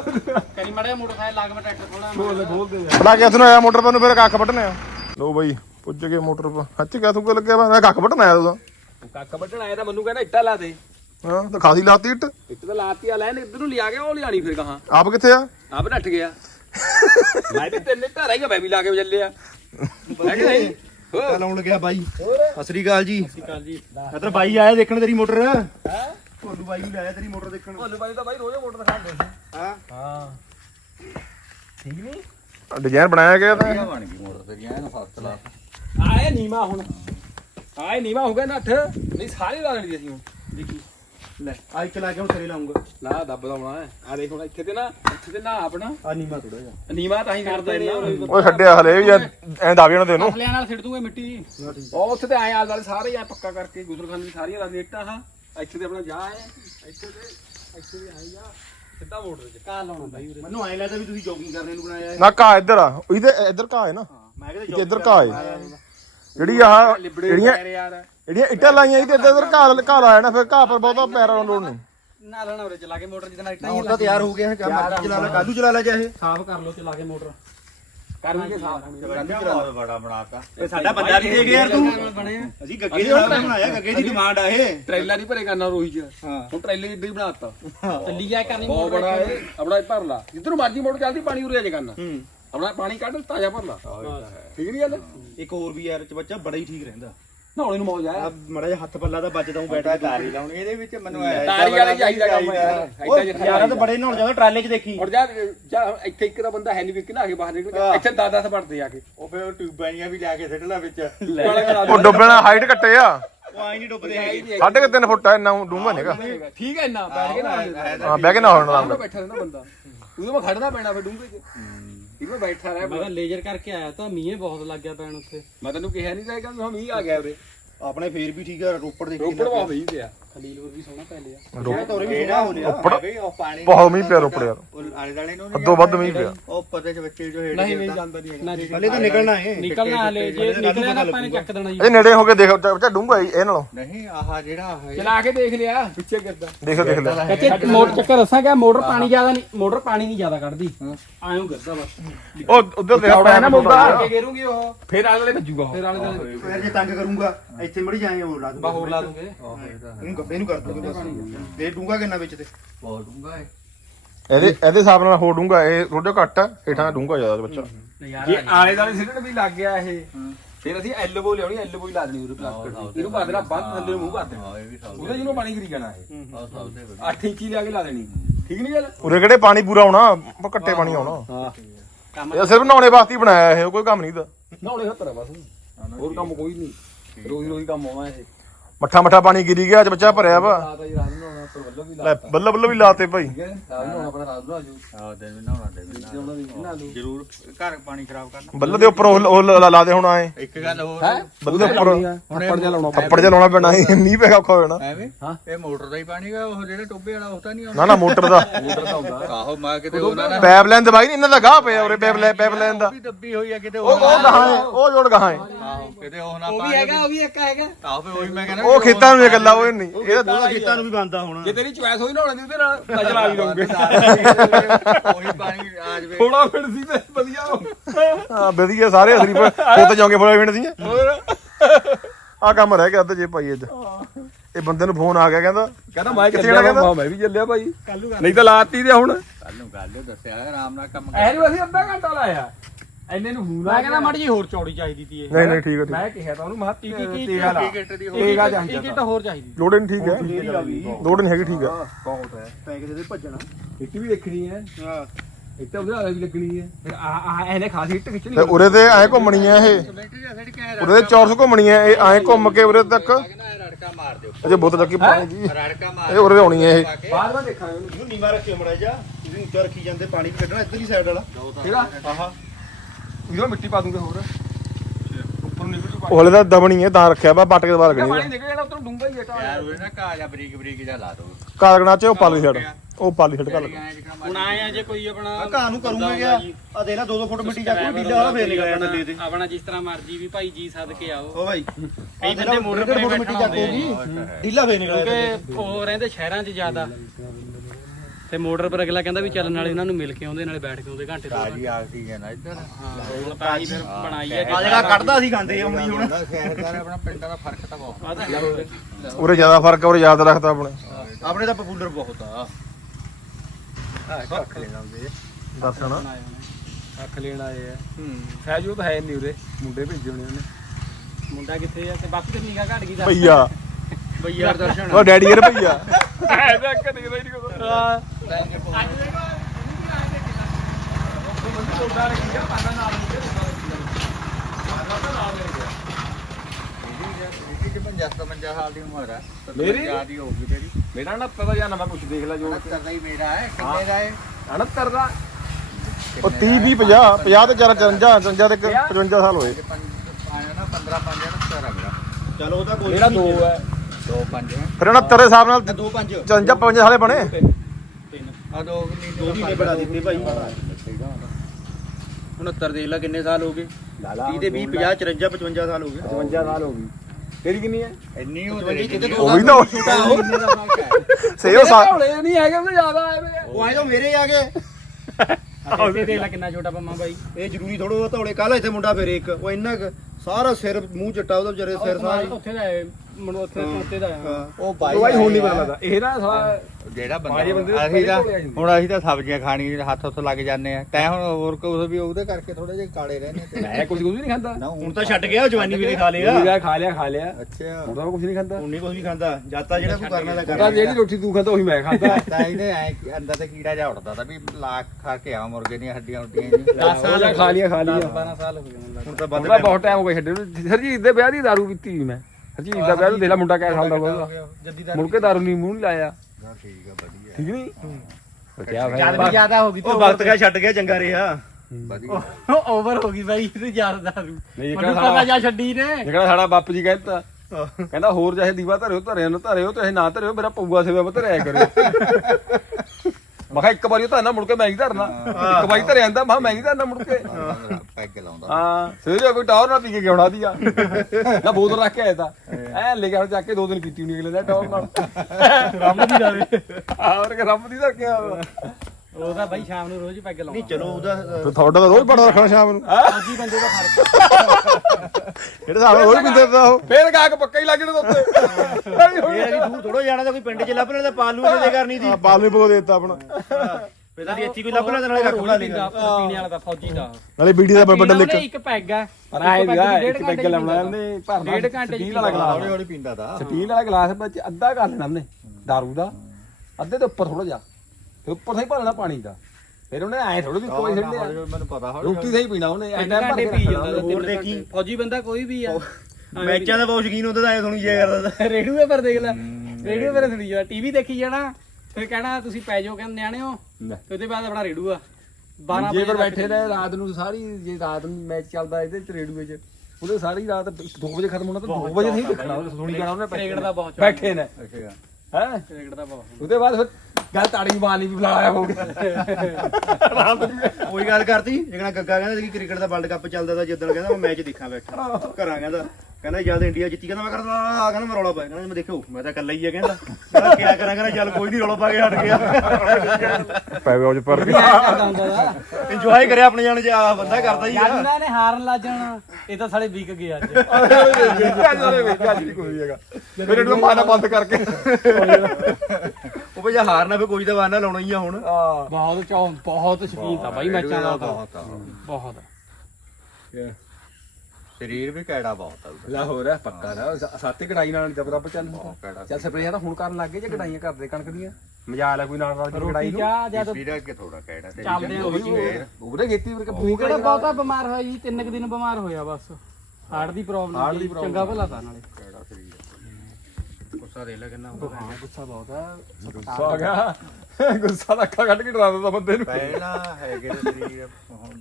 ਕਰੀ ਮੜਿਆ ਮੋਟਰਸਾਈਕਲ ਲਾ ਕੇ ਮੈਂ ਟਰੈਕਟਰ ਖੋਲਾਂ ਬੋਲ ਬੋਲ ਦੇ ਯਾਰ। ਬੜਾ ਕਿਥੋਂ ਆਇਆ ਮੋਟਰ ਪਰ ਨੂੰ ਫਿਰ ਕੱਖ ਵੱਢਣੇ ਆ। ਲੋ ਬਾਈ ਪੁੱਜ ਗਏ ਮੋਟਰ ਪਰ ਹੱਥ ਕਿਆ ਥੁੱਕ ਲੱਗਿਆ ਵਾ? ਮੈਂ ਕੱਖ ਵੱਢਣ ਆਇਆ ਤੂੰ ਕੱਕ ਵੱਢਣ ਆਇਆ ਤਾਂ ਮੈਨੂੰ ਕਹਿੰਦਾ ਇੱਟਾਂ ਲਾ ਦੇ। ਹਾਂ ਤਾਂ ਖਾਸੀ ਲਾਤੀ ਇੱਟ। ਇੱਟ ਤਾਂ ਲਾਤੀ ਆ ਲੈਣ ਇੱਧਰ ਨੂੰ ਲਿਆ ਕੇ ਉਹ ਲਿਆਣੀ ਫਿਰ ਕਹਾਂ ਆਪ ਕਿੱਥੇ ਆ? ਆਪ ਗਿਆ। ਮੈਂ ਵੀ ਤਿੰਨ ਇੱਟਾਂ ਰਹਿ ਗਿਆ ਮੈਂ ਵੀ ਲਾ ਕੇ ਚੱਲਿਆ ਹੈ ਕਿ ਨਹੀਂ ਹੋਰ ਲਾਉਣ ਲੱਗਿਆ ਬਾਈ। ਸਤਿ ਸ੍ਰੀ ਅਕਾਲ ਜੀ। ਕਾਲ ਜੀ। ਇਧਰ ਬਾਈ ਆਇਆ ਦੇਖਣ ਤੇਰੀ ਮੋਟਰ। ਹੈ? ਭੋਲੂ ਬਾਈ ਵੀ ਆਇਆ ਤੇਰੀ ਮੋਟਰ ਦੇਖਣ। ਭੋਲੂ ਬਾਈ ਤਾਂ ਬਾਈ ਰੋਜ਼ ਮੋਟਰ ਦਿਖਾਉਂਦੇ ਸੀ। ਹਾਂ? ਹਾਂ। ਠੀਕ ਨਹੀਂ ਡਿਜ਼ਾਈਨ ਬਣਾਇਆ ਗਿਆ ਤਾਂ। ਬਣ ਗਈ ਮੋਟਰ ਤੇਰੀ ਐਨ ਫਸਟ ਕਲਾਸ ਆਏ ਨੀਵਾ ਹੁਣ। ਆਏ ਨੀਵਾ ਹੋ ਗਿਆ ਨੱਠ ਨਹੀਂ ਸਾਰੇ ਲਾ ਲੈਣੀ ਸੀ ਹੁਣ। ਦੇਖੀ। ਲੈ। ਆ ਇੱਕ ਲਾ ਕੇ ਹੁਣ ਤੇਰੇ ਲਾਉਂਗਾ। ਲਾ ਦੱਬ ਲਾਉਣਾ ਹੈ। ਆ ਦੇਖ ਹੁਣ ਇੱਥੇ ਤੇ ਨਾ ਇੱਥੇ ਤੇ ਨਾ ਆਪਣਾ। ਆ ਨੀਮਾ ਥੋੜਾ ਜਿਹਾ। ਨੀਵਾ ਤਾਂ ਹੀ ਕਰਦਾ ਨਾ ਉਹ ਛੱਡਿਆ ਹਲੇ ਵੀ ਐ ਦਾਵੇ ਨਾ ਤੈਨੂੰ। ਅਸਲਿਆਂ ਨਾਲ ਸਿੱਟ ਦੂੰਗੇ ਮਿੱਟੀ। ਉਹ ਉੱਥੇ ਤੇ ਆਏ ਆਲ ਵਾਲੇ ਸਾਰੇ ਆ ਪੱਕਾ ਕਰਕੇ ਗੁਜ਼ਰਖਾਨ ਦੀ ਸਾਰੀਆਂ ਲਾ ਇੱਟਾਂ ਹਾਂ। ਇੱਥੇ ਤੇ ਆਪਣਾ ਜਾ ਹੈ ਇੱਥੇ ਤੇ ਇੱਥੇ ਵੀ ਆਈ ਜਾ ਸਿੱਧਾ ਮੋਟਰ ਚ ਕਾ ਲਾਉਣਾ ਬਾਈ ਉਰੇ। ਮੈਨੂੰ ਐ ਲੱਗਦਾ ਵੀ ਤੁਸੀਂ ਜੋਗਿੰਗ ਕਰਨੇ ਨੂੰ ਬਣਾਇਆ ਹੈ। ਨਾ ਘਾ ਇੱਧਰ ਆ। ਇਹਦੇ ਇੱਧਰ ਘਾ ਹੈ ਨਾ। ਮੈਂ ਤੇ ਕਹਿੰਦਾ ਇੱਧਰ ਘਾ ਹੈ। ਜਿਹੜੀ ਆਹ ਜਿਹੜੀਆਂ ਯਾਰ। ਜਿਹੜੀਆਂ ਇੱਟਾਂ ਲਾਈਆਂ ਇੱਧਰ ਇੱਧਰ ਘਾ ਘਾ ਲਾਇਆ ਨਾ ਫਿਰ ਘਾ ਪਰ ਬਹੁਤਾ ਪੈਰਾਂ ਨੂੰ ਲੋੜ ਨਹੀਂ। ਨਾ ਲੈਣਾ ਉਰੇ ਚਲਾ ਕੇ ਮੋਟਰ ਜਿੱਦਾਂ ਇੱਟਾਂ ਹੁਣ ਤਾਂ ਤਿਆਰ ਹੋ ਗਿਆ ਹੈ ਕੰਮ ਚਲਾ ਲੈ ਕਾਲੂ ਚਲਾ ਲੈ ਚਾਹੇ ਸਾਫ਼ ਕਰ ਲਓ ਚਲਾ ਕੇ ਮੋਟਰ। ਕਰਨਗੇ ਸਾਫ਼। ਬੜਾ ਬਣਾਤਾ। ਇਹ ਸਾਡਾ ਬੰਦਾ ਨਹੀਂ ਦੇਖ ਯਾਰ ਤੂੰ। ਬਣੇ ਆ। ਅਸੀਂ ਗੱਗੇ ਦੇ ਨਾਲ ਬਣਾਇਆ ਗੱਗੇ ਦੀ ਡਿਮਾਂਡ ਆ ਇਹ। ਟ੍ਰੇਲਰ ਹੀ ਭਰੇ ਕਰਨਾ ਰੋਹੀ ਚ। ਹਾਂ। ਹੁਣ ਟ੍ਰੇਲਰ ਜਿੱਦਾਂ ਹੀ ਬਣਾਤਾ। ਚੱਲੀ ਜਾ ਕਰਨੀ ਬਹੁਤ ਬੜਾ ਹੈ ਆਪਣਾ ਇਹ ਭਰ ਲਾ। ਜਿੱਧਰ ਮਰਜ਼ੀ ਮੋੜ ਚੱਲਦੀ ਪਾਣੀ ਉਰੇ ਆ ਜੇ ਕਰਨਾ। ਹੂੰ। ਆਪਣਾ ਪਾਣੀ ਕੱਢ ਤਾਜ਼ਾ ਭਰ ਲਾ। ਠੀਕ ਨਹੀਂ ਗੱਲ? ਇੱਕ ਹੋਰ ਵੀ ਯਾਰ ਚ ਬੱਚਾ ਬੜਾ ਹੀ ਠੀਕ ਰਹਿੰਦਾ। ਨਹਾਉਣੇ ਨੂੰ ਮੌਜ ਆ। ਮੜਾ ਜਿਹਾ ਹੱਥ ਪੱਲਾ ਦਾ ਬਚਦਾ ਹੂੰ ਬੈਠਾ ਤਾਰੀ ਲਾਉਣੀ ਇਹਦੇ ਵਿੱਚ ਮੈਨੂੰ ਆਇਆ ਤਾਰੀ ਵਾਲੇ ਚਾਹੀਦਾ ਕੰਮ ਯਾਰ ਐਡਾ ਜਿੱਥੇ ਯਾਰਾਂ ਤਾਂ ਬੜੇ ਨਹਾਉਣ ਜਾਂਦਾ ਟਰਾਲੇ 'ਚ ਦੇਖੀ। ਔਰ ਜਾ ਜਾ ਇੱਥੇ ਇੱਕ ਦਾ ਬੰਦਾ ਹੈ ਨਹੀਂ ਵਿਕ ਨਾ ਕੇ ਬਾਹਰ ਨਿਕਲ ਗਿਆ ਇੱਥੇ 10 10 ਵੜਦੇ ਆ ਕੇ। ਉਹ ਫਿਰ ਉਹ ਟਿਊਬਾਂ ਜੀਆਂ ਵੀ ਲਿਆ ਕੇ ਸਿੱਟ ਲਾ। ਵਿੱਚ ਉਹ ਡੁੱਬਣਾ ਹਾਈਟ ਘੱਟੇ ਆ। ਉਹ ਆਈ ਨਹੀਂ ਡੁੱਬਦੇ ਹੈਗੇ। ਸਾਢੇ ਕੁ ਤਿੰਨ ਫੁੱਟ ਆ ਇੰਨਾ ਡੂੰਘਾ ਨਹੀਂਗਾ ਠੀਕ ਹੈ ਇੰਨਾ ਬੈਠ ਕੇ ਨਾ ਹਾਂ ਬਹਿ ਕੇ ਨਾ ਹੋਣ ਨਾਲ। ਬੈਠਾ ਰਹਿੰਦਾ ਬੰਦਾ। ਉਹਦੇ ਮੈਂ ਖੜਨਾ ਪੈਣਾ ਫਿਰ ਡੂੰਘੇ 'ਚ। ਇਹਨੂੰ ਬੈਠਾ ਰਹਿ ਮੈਂ ਤਾਂ ਲੇਜ਼ਰ ਕਰਕੇ ਆਇਆ ਤਾਂ ਮੀਂਹ ਬਹੁਤ ਲੱਗ ਗਿਆ ਪੈਣ ਉੱਥੇ। ਮੈਂ ਤੈਨੂੰ ਕਿਹਾ ਨਹੀਂ ਜਾਏਗਾ ਵੀ ਮੀਂਹ ਆ ਗਿਆ ਉਰੇ ਆਪਣੇ ਫੇਰ ਵੀ ਠੀਕ ਆ ਰੋਪੜ ਦੇ ਰੋਪੜ ਵਾ ਮੀਂਹ ਪਿਆ ਖਲੀਲਪੁਰ ਵੀ ਸੋਹਣਾ ਪੈ ਲਿਆ। ਰੋਪੜ ਤੋਰੇ ਵੀ ਸੋਹਣਾ ਹੋ ਲਿਆ ਉਹ ਪਾਣੀ ਬਹੁਤ ਮੀਂਹ ਪਿਆ ਰੋਪੜ ਯਾਰ। ਉਹ ਆਲੇ ਦਾਲੇ ਨੂੰ ਅੱਧੋ ਵੱਧ ਮੀਂਹ ਪਿਆ। ਉਹ ਪਤੇ ਚ ਬੱਚੇ ਜੋ ਹੇਠ ਨਹੀਂ ਨਹੀਂ। ਜਾਂਦਾ ਨਹੀਂ ਹੈਗਾ ਨਾ ਜੀ ਹਲੇ ਤਾਂ ਨਿਕਲਣਾ ਹੈ ਨਿਕਲਣਾ ਹਲੇ ਜੇ ਨਿਕਲਿਆ ਨਾ ਆਪਾਂ ਨੇ ਚੱਕ ਦੇਣਾ ਜੀ। ਇਹ ਨੇੜੇ ਹੋ ਕੇ ਦੇਖ ਬੱਚਾ ਡੂੰਘਾ ਇਹ ਨਾਲੋਂ। ਨਹੀਂ ਆਹ ਜਿਹੜਾ ਚਲਾ ਕੇ ਦੇਖ ਲਿਆ ਪਿੱਛੇ ਗਿਰਦਾ ਦੇਖ ਦੇਖ ਲੈ ਕੱਚੇ ਮੋਟਰ ਚੱਕਰ ਦੱਸਾਂ ਕਿ ਮੋਟਰ ਪਾਣੀ ਜ਼ਿਆਦਾ ਨਹੀਂ ਮੋਟਰ ਪਾਣੀ ਨਹੀਂ ਜ਼ਿਆਦਾ ਕੱਢਦੀ। ਆਇਓ ਕਰਦਾ ਬਸ। ਉਹ ਉਧਰ ਦੇਖ ਚੌੜਾ ਹੈ ਨਾ ਕੇ ਗੇਰੂਗੀ ਉਹ ਫੇਰ ਆਲੇ ਵਾਲੇ ਭੱਜੂਗਾ ਫਿਰ ਵਾਲੇ ਦਿਨ ਫਿਰ ਜੇ ਤੰਗ ਕਰੂੰਗਾ ਇੱਥੇ ਮੜੀ ਜਾਏ ਹੋਰ ਲਾ ਦੂੰਗਾ। ਹੋਰ ਲਾ ਦੂੰਗੇ। ਗੱਬੇ ਨੂੰ ਕਰ ਦੂੰਗਾ ਬਸ। ਤੇ ਡੂੰਗਾ ਕਿੰਨਾ ਵਿੱਚ ਤੇ? ਇਹਦੇ ਇਹਦੇ ਹਿਸਾਬ ਨਾਲ ਹੋ ਡੂੰਘਾ ਇਹ ਥੋੜਾ ਘੱਟ ਆ ਹੇਠਾਂ ਡੂੰਘਾ ਜ਼ਿਆਦਾ ਬੱਚਾ। ਜੇ ਆਲੇ ਦਾਲੇ ਸਿੱਟਣ ਵੀ ਲੱਗ ਗਿਆ ਇਹ। ਫਿਰ ਅਸੀਂ ਐਲਬੋ ਲਿਆਉਣੀ ਐਲਬੋ ਹੀ ਲਾ ਦੇਣੀ ਉਹਦੇ ਪਲਾਸਟਿਕ ਇਹਨੂੰ ਪਾ ਦੇਣਾ ਬੰਦ ਥੱਲੇ ਨੂੰ ਮੂੰਹ ਕਰ ਦੇਣਾ। ਉਹਦੇ ਜਿਹਨੂੰ ਪਾਣੀ ਗਿਰੀ ਜਾਣਾ ਇਹ। 8 ਇੰਚੀ ਲਿਆ ਕੇ ਲਾ ਦੇਣੀ। ਠੀਕ ਨਹੀਂ ਗੱਲ? ਉਰੇ ਕਿਹੜੇ ਪਾਣੀ ਪੂਰਾ ਆਉਣਾ ਪਰ ਘੱਟੇ ਪਾਣੀ ਆਉਣਾ। ਹਾਂ। ਇਹ ਸਿਰਫ ਨਹਾਉਣੇ ਵਾਸਤੇ ਹੀ ਬਣਾਇਆ ਇਹ ਕੋਈ ਕੰਮ ਨਹੀਂ ਦਾ ਨਹਾਉਣੇ ਹੱਤਰ ਬਸ। ਹੋਰ ਕੰਮ ਕੋਈ ਨਹੀਂ ਰੋਜ਼ ਰੋਜ਼ ਕੰਮ ਆਉਣਾ ਇਹ। ਮੱਠਾ ਮੱਠਾ ਪਾਣੀ ਗਿਰੀ ਗਿਆ ਅੱਜ ਬੱਚਾ ਭਰਿਆ ਵਾ। ਰਾਤ ਜੀ ਰਾਤ ਨੂੰ। ਪਰ ਵੱਲੋਂ ਵੀ ਲੈ ਬੱਲੇ ਬੱਲੇ ਵੀ ਲਾਤੇ ਭਾਈ। ਠੀਕ ਹੈ ਰਾਤ ਨੂੰ ਨਹਾਉਣਾ ਆਪਣਾ ਰਾਤ ਨੂੰ ਆਜੂ ਹਾਂ ਦਿਨ ਵੀ ਨਹਾਉਣਾ ਦਿਨ ਜਿਉਣਾ ਵੀ ਨਹਾ ਲੂ ਜ਼ਰੂਰ ਘਰ ਪਾਣੀ ਖਰਾਬ ਕਰਨਾ। ਬੱਲੇ ਦੇ ਉੱਪਰ ਉਹ ਉਹ ਲਾ ਲਾ ਦੇ ਹੁਣ ਆਏ। ਇੱਕ ਗੱਲ ਹੋਰ। ਹੈ? ਬੱਲੇ ਦੇ ਉੱਪਰ ਥੱਪੜ ਜਿਹਾ ਲਾਉਣਾ ਥੱਪੜ ਜਿਹਾ ਲਾਉਣਾ ਪੈਣਾ ਸੀ, ਮੀਂਹ ਪੈ ਗਿਆ ਔਖਾ ਹੋ ਜਾਣਾ। ਐਵੇਂ? ਇਹ ਮੋਟਰ ਦਾ ਹੀ ਪਾਣੀ ਗਾ ਉਹ ਜਿਹੜੇ ਟੋਬੇ ਵਾਲਾ ਉਹ ਤਾਂ ਨਹੀਂ ਨਾ ਨਾ ਮੋਟਰ ਦਾ। ਮੋਟਰ ਤਾਂ ਹੁੰਦਾ ਆਹੋ ਮੈਂ ਕਿਤੇ ਉਹਨਾਂ ਨਾਲ ਪਾਈਪਲਾਈਨ ਦਵਾਈ ਨਹੀਂ ਇਹਨਾਂ ਦਾ ਗਾਹ ਪਿਆ ਉਰੇ ਪਾਈਪਲਾਈਨ ਪਾਈਪਲਾਈਨ ਦਾ। ਵੀ ਦੱਬੀ ਹੋਈ ਆ ਕਿਤੇ ਉਹ ਉਹ ਗਾਹਾਂ ਹੈ ਉਹ ਜੋੜ ਗਾਹਾਂ ਹੈ ਆਹੋ ਕਿਤੇ ਉਹ ਨਾ ਉਹ ਵੀ ਹੈਗਾ ਉਹ ਵੀ ਇੱਕ ਹੈਗਾ। ਆਹੋ ਫੇ ਉਹੀ ਮੈਂ ਕਹਿੰਦਾ ਉਹ ਖੇਤਾਂ ਨੂੰ ਇਹ ਗੱਲਾਂ ਉਹ ਨਹੀਂ ਇਹ ਤਾਂ ਖੇਤਾਂ ਨੂੰ ਵੀ ਬੰਦਾ ਹੋਣਾ। ਜੇ ਤੇਰੀ ਚੁਆਇਸ ਹੋਈ ਨਹਾਉਣ ਦੀ ਉਹਦੇ ਨਾਲ ਤਾਂ (laughs) ਚਲਾ ਵੀ ਲਵਾਂਗੇ ਉਹੀ ਪਾਣੀ ਆ ਜਵੇ ਥੋੜਾ ਫਿਰ ਸੀ ਤੇ ਵਧੀਆ ਹੋ ਹਾਂ ਵਧੀਆ ਸਾਰੇ ਅਸਲੀ ਪੁੱਤ। ਜਾਓਗੇ ਫੋਲਾ ਪਿੰਡ ਦੀਆਂ ਆ ਕੰਮ ਰਹਿ ਗਿਆ ਅੱਧ ਜੇ ਭਾਈ ਅੱਜ। ਇਹ ਬੰਦੇ ਨੂੰ ਫੋਨ ਆ ਗਿਆ ਕਹਿੰਦਾ ਕਹਿੰਦਾ ਮੈਂ ਕਿੱਥੇ ਚੱਲਿਆ ਮੈਂ ਵੀ ਚੱਲਿਆ ਭਾਈ। ਨਹੀਂ ਤਾਂ ਲਾਤੀ ਤੇ ਹੁਣ। ਕੱਲ ਨੂੰ ਗੱਲ ਦੱਸਿਆ ਆਰਾਮ ਨਾਲ ਕੰਮ ਐ ਨੂੰ ਅਸੀਂ ਅੱਧਾ ਘੰਟਾ ਲਾਇਆ। ਐਨੇ ਨੂੰ ਫੋਨ ਮੈਂ ਕਹਿੰਦਾ ਮਾੜੀ ਜੀ ਹੋਰ ਚੌੜੀ ਚਾਹੀਦੀ ਸੀ ਇਹ। ਨਹੀਂ ਨਹੀਂ ਠੀਕ ਹੈ ਠੀਕ ਮੈਂ ਕਿਹਾ ਤਾਂ ਉਹਨੂੰ ਮਾ ਇੱਕ ਇੱਕ ਇੱਕ ਤੇਗਾ ਲਾ। ਟਿਕਟ ਦੀ ਤੇਗਾ ਚਾਹੀਦਾ ਇੱਕ ਇੱਟ ਹੋਰ ਚਾਹੀਦੀ। ਲੋੜ ਨਹੀਂ ਠੀਕ ਹੈ। ਲੋੜ ਨਹੀਂ ਹੈਗੀ ਠੀਕ ਹੈ। ਬਹੁਤ ਹੈ। ਪੈ ਕੇ ਦੇ ਭੱਜਣਾ। ਇੱਟ ਵੀ ਦੇਖਣੀ ਹੈ। ਹਾਂ। ਇੱਟ ਉਹਦੇ ਵਾਲੇ ਵੀ ਲੱਗਣੀ ਹੈ। ਫਿਰ ਆ ਆ ਇਹਨੇ ਖਾਸੀ ਇੱਟ ਖਿੱਚਣੀ ਤੇ ਉਰੇ ਤੇ ਐ ਘੁੰਮਣੀ ਆ ਇਹ। ਉਰੇ ਤੇ 400 ਘੁੰਮਣੀ ਆ ਇਹ ਐ ਘੁੰਮ ਕੇ ਉਰੇ ਤੱਕ। ਰੜਕਾ ਮਾਰ ਦਿਓ। ਅਜੇ ਬੁੱਤ ਲੱਗੀ ਰੜਕਾ ਮਾਰ ਇਹ ਉਰੇ ਆਉਣੀ ਹੈ ਇਹ। ਬਾਅਦ ਵਿੱਚ ਦੇਖਾਂਗੇ। ਨੀਵਾ ਰੱਖਿਓ ਮੜਾ ਜਾ ਇਹਨੂੰ ਉੱਚਾ ਰੱਖੀ ਜਾਂਦੇ ਪਾਣੀ ਵੀ ਕੱਢਣਾ ਇੱਧਰਲੀ ਸਾਈਡ ਵਾਲਾ। ਕਿਹੜਾ? ਆਹਾ। ਇਹਦਾ ਮਿੱਟੀ ਪਾ ਦੂੰਗੇ ਹੋਰ। ਉੱਪਰ ਨਿਕਲ ਜੂ ਉਹ ਹਲੇ ਤਾਂ ਦਬਣੀ ਹੈ ਤਾਂ ਰੱਖਿਆ ਵਾ ਪੱਟ ਕੇ ਦਵਾ ਲੱਗਣੀ ਪਾਣੀ ਨਿਕਲ ਜਾਣਾ ਉਧਰ ਡੂੰਗਾ ਹੀ ਹੈ ਯਾਰ ਉਹ ਨਾ ਘਾਹ ਜਾਂ ਬਰੀਕ ਬਰੀਕ ਜਿਹਾ ਲਾ ਦੋ। ਕਾਲਗਣਾ ਚ ਉਹ ਪਾਲੀ ਛੱਡ। ਉਹ ਪਾਲੀ ਛੱਡ ਕਰ ਹੁਣ ਆਏ ਆ ਜੇ ਕੋਈ ਆਪਣਾ ਆ ਘਾਹ ਨੂੰ ਕਰੂੰਗੇ ਗਿਆ ਆ ਦੇਖ ਲੈ 2-2 ਫੁੱਟ ਮਿੱਟੀ ਚੱਕ ਕੇ ਢੀਲਾ ਵਾਲਾ ਫੇਰ ਨਿਕਲ ਜਾਣਾ। ਥੱਲੇ ਤੇ ਆਪਣਾ ਜਿਸ ਤਰ੍ਹਾਂ ਮਰਜ਼ੀ ਵੀ ਭਾਈ ਜੀ ਸਦ ਕੇ ਆਓ। ਓ ਭਾਈ ਕਈ ਬੰਦੇ ਮੋਟਰ ਤੇ ਫੁੱਟ ਮਿੱਟੀ ਚੱਕ ਹੋਊਗੀ ਢੀਲਾ ਫੇਰ ਨਿਕਲ ਜਾਣਾ। ਕਿਉਂਕਿ ਉਹ ਰਹਿੰਦੇ ਸ਼ਹਿਰਾਂ 'ਚ ਜ਼ਿਆਦਾ। ਤੇ ਮੋਟਰ ਪਰ ਅਗਲਾ ਕਹਿੰਦਾ ਵੀ ਚੱਲ ਨਾਲੇ ਉਹਨਾਂ ਨੂੰ ਮਿਲ ਕੇ ਆਉਂਦੇ ਨਾਲੇ ਬੈਠ ਕੇ ਆਉਂਦੇ ਘੰਟੇ ਦੋ ਤਾਜੀ ਆਖਦੀ ਹੈ ਨਾ ਇੱਧਰ। ਹਾਂ ਤਾਂ ਹੀ ਫਿਰ ਬਣਾਈ ਹੈ। ਆ ਜਿਹੜਾ ਕੱਢਦਾ ਸੀ ਖਾਂਦੇ ਆਉਣੀ ਹੁਣ। ਹੁੰਦਾ ਸ਼ਹਿਰਦਾਰ ਆਪਣਾ ਪਿੰਡਾਂ ਦਾ ਫ਼ਰਕ ਤਾਂ ਬਹੁਤ ਆ ਹੈ। ਉਰੇ ਜ਼ਿਆਦਾ ਫ਼ਰਕ ਹੈ ਉਰੇ ਯਾਦ ਰੱਖਦਾ ਆਪਣੇ। ਆਪਣੇ ਤਾਂ ਪਪੂਲਰ ਬਹੁਤ ਆ। ਦੱਸਣਾ ਅੱਖ ਲੈਣ ਆਏ ਆ। ਸਹਿਜੋ ਤਾਂ ਹੈ ਨਹੀਂ ਉਰੇ। ਮੁੰਡੇ ਭੇਜੇ ਹੋਣੇ ਉਹਨੇ। ਮੁੰਡਾ ਕਿੱਥੇ ਆ? ਤੇ ਬਾਕੀ ਤੇ ਨਿਗਾ ਘਟ ਗਈ ਦੱਸ। ਭਈਆ ਦਰਸ਼ਨ ਉਹ ਡੈਡੀ ਯਾਰ ਭਈਆ ਐਸਾ ਕਦੇ ਨਹੀਂ ਕੋਈ ਇਹਦੀ ਕਿ 50 55 ਸਾਲ ਦੀ ਉਮਰ ਹੈ ਮੇਰੀ? ਦੀ ਹੋਊਗੀ ਤੇਰੀ ਮੇਰਾ ਨਾ ਪਤਾ ਜਾਂ ਨਵਾਂ ਕੁਝ ਦੇਖ ਲੈ ਜੋ 69 ਦਾ ਹੀ ਮੇਰਾ ਹੈ ਕਿੰਨੇ ਦਾ ਹੈ 69 ਦਾ ਉਹ 30 20 50 50 ਤੇ 54 54 ਤੇ 55 ਸਾਲ ਹੋਏ ਆਇਆ ਨਾ 15 5 69 ਆ ਮੇਰਾ ਚਲੋ ਉਹ ਤਾਂ ਕੋਈ ਮੇਰਾ ਦੋ ਹੈ ਦੋ ਪੰਜ। ਹੈ ਫਿਰ 69 ਦੇ ਹਿਸਾਬ ਨਾਲ 2 5 54 55 ਸਾਲੇ ਬਣੇ। ਆ ਦੋ ਨਹੀਂ ਦੋ ਮਹੀਨੇ ਬੜਾ ਦਿੱਤੇ ਭਾਈ। 69 ਦੇਖ ਲੈ ਕਿੰਨੇ ਸਾਲ ਹੋ ਗਏ। 30 ਤੇ 20 50 54 55 ਸਾਲ ਹੋ ਗਏ। 55 ਸਾਲ ਹੋ ਗਈ ਤੇਰੀ ਕਿੰਨੀ ਹੈ? ਇੰਨੀ ਹੋ ਕਿਤੇ ਦੋ ਉਹ ਵੀ ਤਾਂ ਛੋਟਾ ਉਹ ਸਹੀ ਉਹ ਸਾ- ਹੌਲੇ ਨਹੀਂ ਹੈਗੇ ਉਹ ਜ਼ਿਆਦਾ ਆਏ ਵੇ ਉਹ ਆਏ ਤਾਂ ਮੇਰੇ ਆ ਗਏ ਇੱਥੇ ਦੇਖ ਲੈ ਕਿੰਨਾ ਛੋਟਾ ਪੰਮਾ ਬਾਈ। ਇਹ ਜ਼ਰੂਰੀ ਥੋੜੋ ਧੌਲੇ ਕੱਲ ਇੱਥੇ ਮੁੰਡਾ ਫੇਰੇ ਇੱਕ ਉਹ ਇੰਨਾ ਸਾਰਾ ਸਿਰ ਮੂੰਹ ਚਿੱਟਾ ਉਹਦਾ ਵਿਚਾਰੇ ਸਿਰ ਸਾਰਾ ਉੱਥੇ ਦਾ ਹੈ, ਮੁੰਡਾ ਉੱਥੇ ਉੱਤੇ ਦਾ ਹੈ। ਹਾਂ। ਉਹ ਉਹ ਬਾਈ ਹੁਣ ਨਹੀਂ ਪਤਾ ਲੱਗਦਾ। ਇਹ ਨਾ ਸਾਲਾ ਜਿਹੜਾ ਬਾਈ ਬੰਦੇ ਬੰਦਾ ਦੇ ਅਸੀਂ ਤਾਂ ਪਹਿਲੇ ਕੋਲੇ ਹੁਣ ਅਸੀਂ ਤਾਂ ਸਬਜ਼ੀਆਂ ਖਾਣੀ ਹੱਥ ਹੱਥ ਲੱਗ ਜਾਂਦੇ ਆ। ਤੈਂ ਹੁਣ ਹੋਰ ਕੁਝ ਵੀ ਉਹਦੇ ਕਰਕੇ ਥੋੜੇ ਜਿਹੇ ਕਾਲੇ ਰਹਿੰਦੇ ਤੇ ਮੈਂ ਕੁਝ ਕੁਝ ਨਹੀਂ ਖਾਂਦਾ। ਨਾ ਹੁਣ ਤਾਂ ਛੱਡ ਗਿਆ ਉਹ ਜਵਾਨੀ ਵੇਲੇ ਖਾ ਲਿਆ। ਇਹ ਖਾ ਲਿਆ ਖਾ ਲਿਆ। ਅੱਛਾ। ਹੁਣ ਤਾਂ ਕੁਝ ਨਹੀਂ ਖਾਂਦਾ। ਹੁਣ ਨਹੀਂ ਕੁਝ ਵੀ ਖਾਂਦਾ। ਜਾਤਾ ਜਿਹੜਾ ਕੋਈ ਕਰਨਾ ਦਾ ਤਾਂ ਕਰ ਜਿਹੜੀ ਰੋਟੀ ਤੂੰ ਖਾਂਦਾ ਉਹੀ ਮੈਂ ਖਾਂਦਾ। ਤਾਂ ਇਹਨੇ ਐ ਅੰਦਰ ਤੇ ਕੀੜਾ ਜਾ ਉੱਡਦਾ ਤਾਂ ਵੀ ਲਾ ਖਾ ਕੇ ਆ ਮੁਰਗੇ ਦੀਆਂ ਹੱਡੀਆਂ ਉੱਡੀਆਂ ਜੀ। 10 ਸਾਲ ਖਾ ਲਿਆ ਖਾ ਲਿਆ। 12 ਸਾਲ ਹੋ ਗਏ ਮੈਨੂੰ ਲੱਗਦਾ। ਹੁਣ ਤਾਂ ਬੰਦਾ ਬੰਦ ਬਹੁਤ ਟਾਈਮ ਹੋ ਗਿਆ ਛੱਡੇ ਨੂੰ। ਹਰਜੀਤ ਦੇ ਵਿਆਹ ਦੀ ਦਾਰੂ ਪੀਤੀ ਵੀ ਮੈਂ। ਹਰਜੀਤ ਦਾ ਵਿਆਹ ਨੂੰ ਦੇਖ ਲੈ ਮੁੰਡਾ ਕਿਆ ਸਾਲ ਦਾ ਹੋਊਗਾ ਜੱਦੀ ਮੁੜ ਕੇ ਦਾਰੂ ਨਹੀਂ ਮੂੰਹ ਨਹੀਂ ਲਾਇਆ। ਠੀਕ ਆ ਵਧੀਆ। ਠੀਕ ਨਹੀਂ ਕਿਆ ਚੱਲ ਵੀ ਜ਼ਿਆਦਾ ਹੋ ਗਈ ਉਹ ਵਕਤ ਕਾ ਛੱਡ ਗਿਆ ਚੰਗਾ ਰਿਹਾ। ਵਧੀਆ। ਓਵਰ ਹੋ ਗਈ ਬਾਈ ਇਹਦੇ ਜ਼ਿਆਦਾ ਦਾਰੂ ਨਹੀਂ ਮੈਨੂੰ ਪਤਾ ਜਾ ਛੱਡੀ ਨੇ। ਜਿਹੜਾ ਸਾਡਾ ਬਾਪੂ ਜੀ ਕਹਿੰਦਾ ਕਹਿੰਦਾ ਹੋਰ ਚਾਹੇ ਦੀਵਾ ਧਰਿਓ ਧਰਿਓ ਨਾ ਧਰਿਓ ਚਾਹੇ ਨਾ ਧਰਿਓ ਮੇਰਾ ਪਊਆ ਸੇਵਾ ਧਰਿਆ ਕਰਿਓ। (laughs) ਮੈਂ ਕਿਹਾ ਇੱਕ ਵਾਰੀ ਉਹ ਧਰਨਾ ਮੁੜ ਕੇ ਮੈਂ ਨਹੀਂ ਧਰਨਾ। ਇੱਕ ਵਾਰੀ ਧਰਿਆ ਜਾਂਦਾ ਮੈਂ ਕਿਹਾ ਮੈਂ ਨਹੀਂ ਧਰਨਾ ਮੁੜ ਕੇ। ਪੈਗ ਲਾਉਂਦਾ। ਹਾਂ ਕੋਈ ਟੌਰ ਨਾ ਪੀ ਕੇ ਗਿਆਉਣਾ ਦੀਆ ਨਾ ਬੋਤਲ ਰੱਖ ਕੇ ਆਇਆ ਤਾਂ। ਐ ਲੈ ਕੇ ਹੁਣ ਚੱਕ ਕੇ ਦੋ ਦਿਨ ਪੀਤੀ ਨਹੀਂ ਅਗਲੇ ਦਾ ਟੌਰ ਨਾਲ। ਰੱਬ ਦੀ ਦਾਵੇ ਹੋਰ ਕਿ ਰੱਬ ਦੀ ਧਰ ਕੇ ਆਵਾ ਉਹ ਤਾਂ ਬਾਈ ਸ਼ਾਮ ਨੂੰ ਰੋਜ਼ ਪੈਗ ਨਹੀਂ ਲਾਉਂਦਾ ਚਲੋ ਉਹਦਾ ਤੇ ਤੁਹਾਡਾ ਤਾਂ ਰੋਜ਼ ਬੜਾ ਰੱਖਣਾ ਸ਼ਾਮ ਨੂੰ। ਫੌਜੀ ਬੰਦੇ ਦਾ ਫ਼ਰਕ ਜਿਹੜੇ ਹਿਸਾਬ ਨਾਲ ਰੋਜ਼ ਪਿੰਦੇ ਤਾਂ ਉਹ। ਫੇਰ ਗਾਹਕ ਪੱਕਾ ਹੀ ਲੱਗ ਜਾਣਾ ਉੱਤੇ ਇਹ ਅਸੀਂ ਦੂਰ ਥੋੜੋ ਜਾਣਾ ਤਾਂ ਕੋਈ ਪਿੰਡ 'ਚ ਲੱਭ ਲੈਣਾ ਤਾਂ ਪਾਲੂ ਇਹਦੇ ਕਰਨੀ ਸੀ। ਆਹ ਬਾਲ ਵੀ ਪੋ ਦੇਤਾ ਆਪਣਾ। ਫੇਰ ਤਾਂ ਇੱਥੇ ਕੋਈ ਲੱਭ ਲੈਣਾ ਨਾਲੇ ਕੱਖ ਬਣਾ ਰੋਜ਼ ਲੈਣਾ ਪੀਂਦਾ ਪੀਣੇ ਵਾਲਾ ਤਾਂ ਫੌਜੀ ਦਾ। ਨਾਲੇ ਬੀੜੀ ਦਾ ਵੱਡਾ ਲਿਖ ਉਹਨੇ ਇੱਕ ਪੈਗ ਆ ਪਰ ਆਏ ਇੱਕ ਵੀਰਾ ਪੈਗ ਇੱਕ ਪੈਗ ਲਾਉਣਾ ਇਹਨੇ ਭਰਨਾ ਡੇਢ ਘੰਟੇ ਚ ਸਟੀਲ ਵਾਲਾ ਹੌਲੀ ਗਲਾਸ। ਹੌਲੀ ਪੀਂਦਾ ਤਾਂ। ਸਟੀਲ ਵਾਲਾ ਗਲਾਸ ਵਿੱਚ ਅੱਧਾ ਕਰ ਲੈਣਾ ਉਹਨੇ ਦਾਰੂ ਦਾ। ਅੱਧੇ ਦੇ ਉੱਪਰ ਥੋੜਾ ਜਿਹਾ। ਤੇ ਉੱਪਰ ਸਹੀ ਭਰਨਾ ਪਾਣੀ ਦਾ। ਫਿਰ ਉਹਨੇ ਐ ਥੋੜਾ ਵੀ ਕੋਈ ਛੱਡਦੇ ਆ ਮੈਨੂੰ ਪਤਾ ਹੌਲੀ ਰੋਟੀ ਸਹੀ ਪੀਣਾ ਉਹਨੇ ਐ ਟਾਈਮ ਭਰ ਪੀ ਕੇ ਜਾਂਦਾ ਹੋਰ ਦੇਖੀ। ਫੌਜੀ ਬੰਦਾ ਕੋਈ ਵੀ ਆ। ਮੈਚਾਂ ਦਾ ਬਹੁਤ ਸ਼ਕੀਨ ਹੁੰਦਾ ਤਾਂ ਐ ਸੁਣੀ ਜਾਇਆ ਕਰਦਾ। ਰੇਡੀਓ ਤੇ ਪਰ ਦੇਖ ਲੈ। ਰੇਡੀਓ ਤੇ ਸੁਣੀ ਜਾ। ਟੀਵੀ ਦੇਖੀ ਜਾਣਾ ਫਿਰ ਕਹਿਣਾ ਤੁਸੀਂ ਪੈ ਜਾਓ ਕਹਿੰਦੇ ਨਿਆਣੇ ਹੋ ਲੈ। ਤੇ ਉਹਦੇ ਬਾਅਦ ਆਪਣਾ ਰੇਡੂ ਆ। 12 ਜੇ ਵਜੇ ਪਰ ਬੈਠੇ ਰਹੇ ਰਾਤ ਨੂੰ ਸਾਰੀ ਜੇ ਰਾਤ ਨੂੰ ਮੈਚ ਚੱਲਦਾ ਇਹਦੇ ਚ ਰੇਡੀਓ 'ਚ ਉਹਦੇ ਸਾਰੀ ਰਾਤ 2 ਵਜੇ ਖਤਮ ਹੋਣਾ ਤਾਂ 2 ਵਜੇ ਨਹੀਂ ਦੇਖਣਾ ਸੁਣੀ ਜਾਣਾ ਉਹਨੇ ਕ੍ਰਿਕਟ ਦਾ ਬਹੁਤ ਬੈਠੇ ਨੇ। ਹੈ? ਕ੍ਰਿਕਟ ਦਾ ਬਹੁਤ। ਉਹਦੇ ਬਾਅਦ ਫਿਰ ਗੱਲ ਤਾੜੀ ਮਾਰਨੀ ਵੀ ਬੁਲਾਇਆ ਹੋ ਗਿਆ ਉਹੀ ਗੱਲ ਕਰਤੀ ਜਿਹੜਾ ਗੱਗਾ ਕਹਿੰਦਾ ਸੀ ਕਿ ਕ੍ਰਿਕਟ ਦਾ ਵਰਲਡ ਕੱਪ ਚੱਲਦਾ ਤਾਂ ਜਿੱਦਣ ਕਹਿੰਦਾ ਮੈਂ ਮੈਚ ਦੇਖਾਂ ਬੈਠਾ ਘਰਾਂ ਕਹਿੰਦਾ ਕਹਿੰਦਾ ਜਦ ਇੰਡੀਆ ਜਿੱਤੀ ਕਹਿੰਦਾ ਮੈਂ ਕਰਦਾ ਆ ਕਹਿੰਦਾ ਮੈਂ ਰੌਲਾ ਪਾਇਆ ਕਹਿੰਦਾ ਮੈਂ ਦੇਖੋ ਮੈਂ ਤਾਂ ਇਕੱਲਾ ਹੀ ਆ ਕਹਿੰਦਾ। ਮੈਂ ਕਿਆ ਕਰਾਂ ਕਹਿੰਦਾ ਚੱਲ ਕੋਈ ਨਹੀਂ ਰੌਲਾ ਪਾ ਕੇ ਹਟ ਗਿਆ। ਪੈ ਗਿਆ ਉਹ ਪਰ ਇੰਜੋਏ ਕਰਿਆ ਆਪਣੇ ਜਾਨ ਆ ਬੰਦਾ ਕਰਦਾ ਹੀ ਯਾਰ ਆ। ਇਹਨਾਂ ਨੇ ਹਾਰਨ ਲੱਗ ਜਾਣਾ ਇਹ ਤਾਂ ਸਾਲੇ ਵਿਕ ਗਏ ਅੱਜ। ਫਿਰ ਇਹਨੂੰ ਮਾਰਨਾ ਬੰਦ ਕਰਕੇ। ਉਹ ਭਈ ਜੇ ਹਾਰਨਾ ਫੇ ਕੋਈ ਤਾਂ ਵਾਨਾ ਲਾਉਣਾ ਹੀ ਆ ਹੁਣ। ਆ ਬਹੁਤ ਚੌਂ ਬਹੁਤ ਸ਼ਕੀਨ ਤਾਂ ਬਾਈ ਮੈਚਾਂ ਦਾ। ਤਾਂ ਬਹੁਤ ਆ। ਬਹੁਤ। ਸਰੀਰ ਵੀ ਕੈੜਾ ਬਹੁਤ ਆ ਉਹਦਾ। ਲਾ ਹੋ ਰਿਹਾ ਪੱਕਾ ਨਾ। ਸਾਤੇ ਕਢਾਈ ਨਾਲ ਨਹੀਂ ਬਰਾਬਰ ਚੱਲ ਚੱਲ ਸਪਰੇਆਂ ਤਾਂ ਹੁਣ ਕਰਨ ਲੱਗ ਗਏ ਜੇ ਕਢਾਈਆਂ ਕਰਦੇ ਕਣਕ ਦੀਆਂ। ਮਜਾਲ ਆ ਕੋਈ ਨਾਲ ਨਾਲ ਦੀ ਕਢਾਈ ਰੋਟੀ ਨੂੰ। ਕਾ ਜਦ ਵੀਰਾ ਕਿ ਥੋੜਾ ਕੈੜਾ ਤੇ ਚੱਲਦੇ ਆ ਉਹੀ ਉਹਦੇ ਖੇਤੀ ਵਰਗਾ ਤੂੰ ਕਿਹੜਾ ਬਹੁਤਾ ਬਿਮਾਰ ਹੋਇਆ ਜੀ ਤਿੰਨ ਕੁ ਦਿਨ ਬਿਮਾਰ ਹੋਇਆ ਬਸ। ਹਾਰਟ ਦੀ ਪ੍ਰੋਬਲਮ ਚੰਗਾ ਭਲਾ ਤਾਂ ਨਾਲੇ। ਸਰੀਰ ਗੁੱਸਾ ਦੇ ਲੈ ਕਿੰਨਾ ਹਾਂ ਗੁੱਸਾ ਬਹੁਤ ਆ। ਗੁੱਸਾ ਆ ਗਿਆ। ਗੁੱਸਾ ਦਾ ਅੱਖਾਂ ਕੱਢ ਕੇ ਡਰਾ ਦਿੰਦਾ ਬੰਦੇ ਨੂੰ। ਪਹਿਲਾਂ ਹੈਗੇ ਤੇ ਸਰੀਰ ਹੁਣ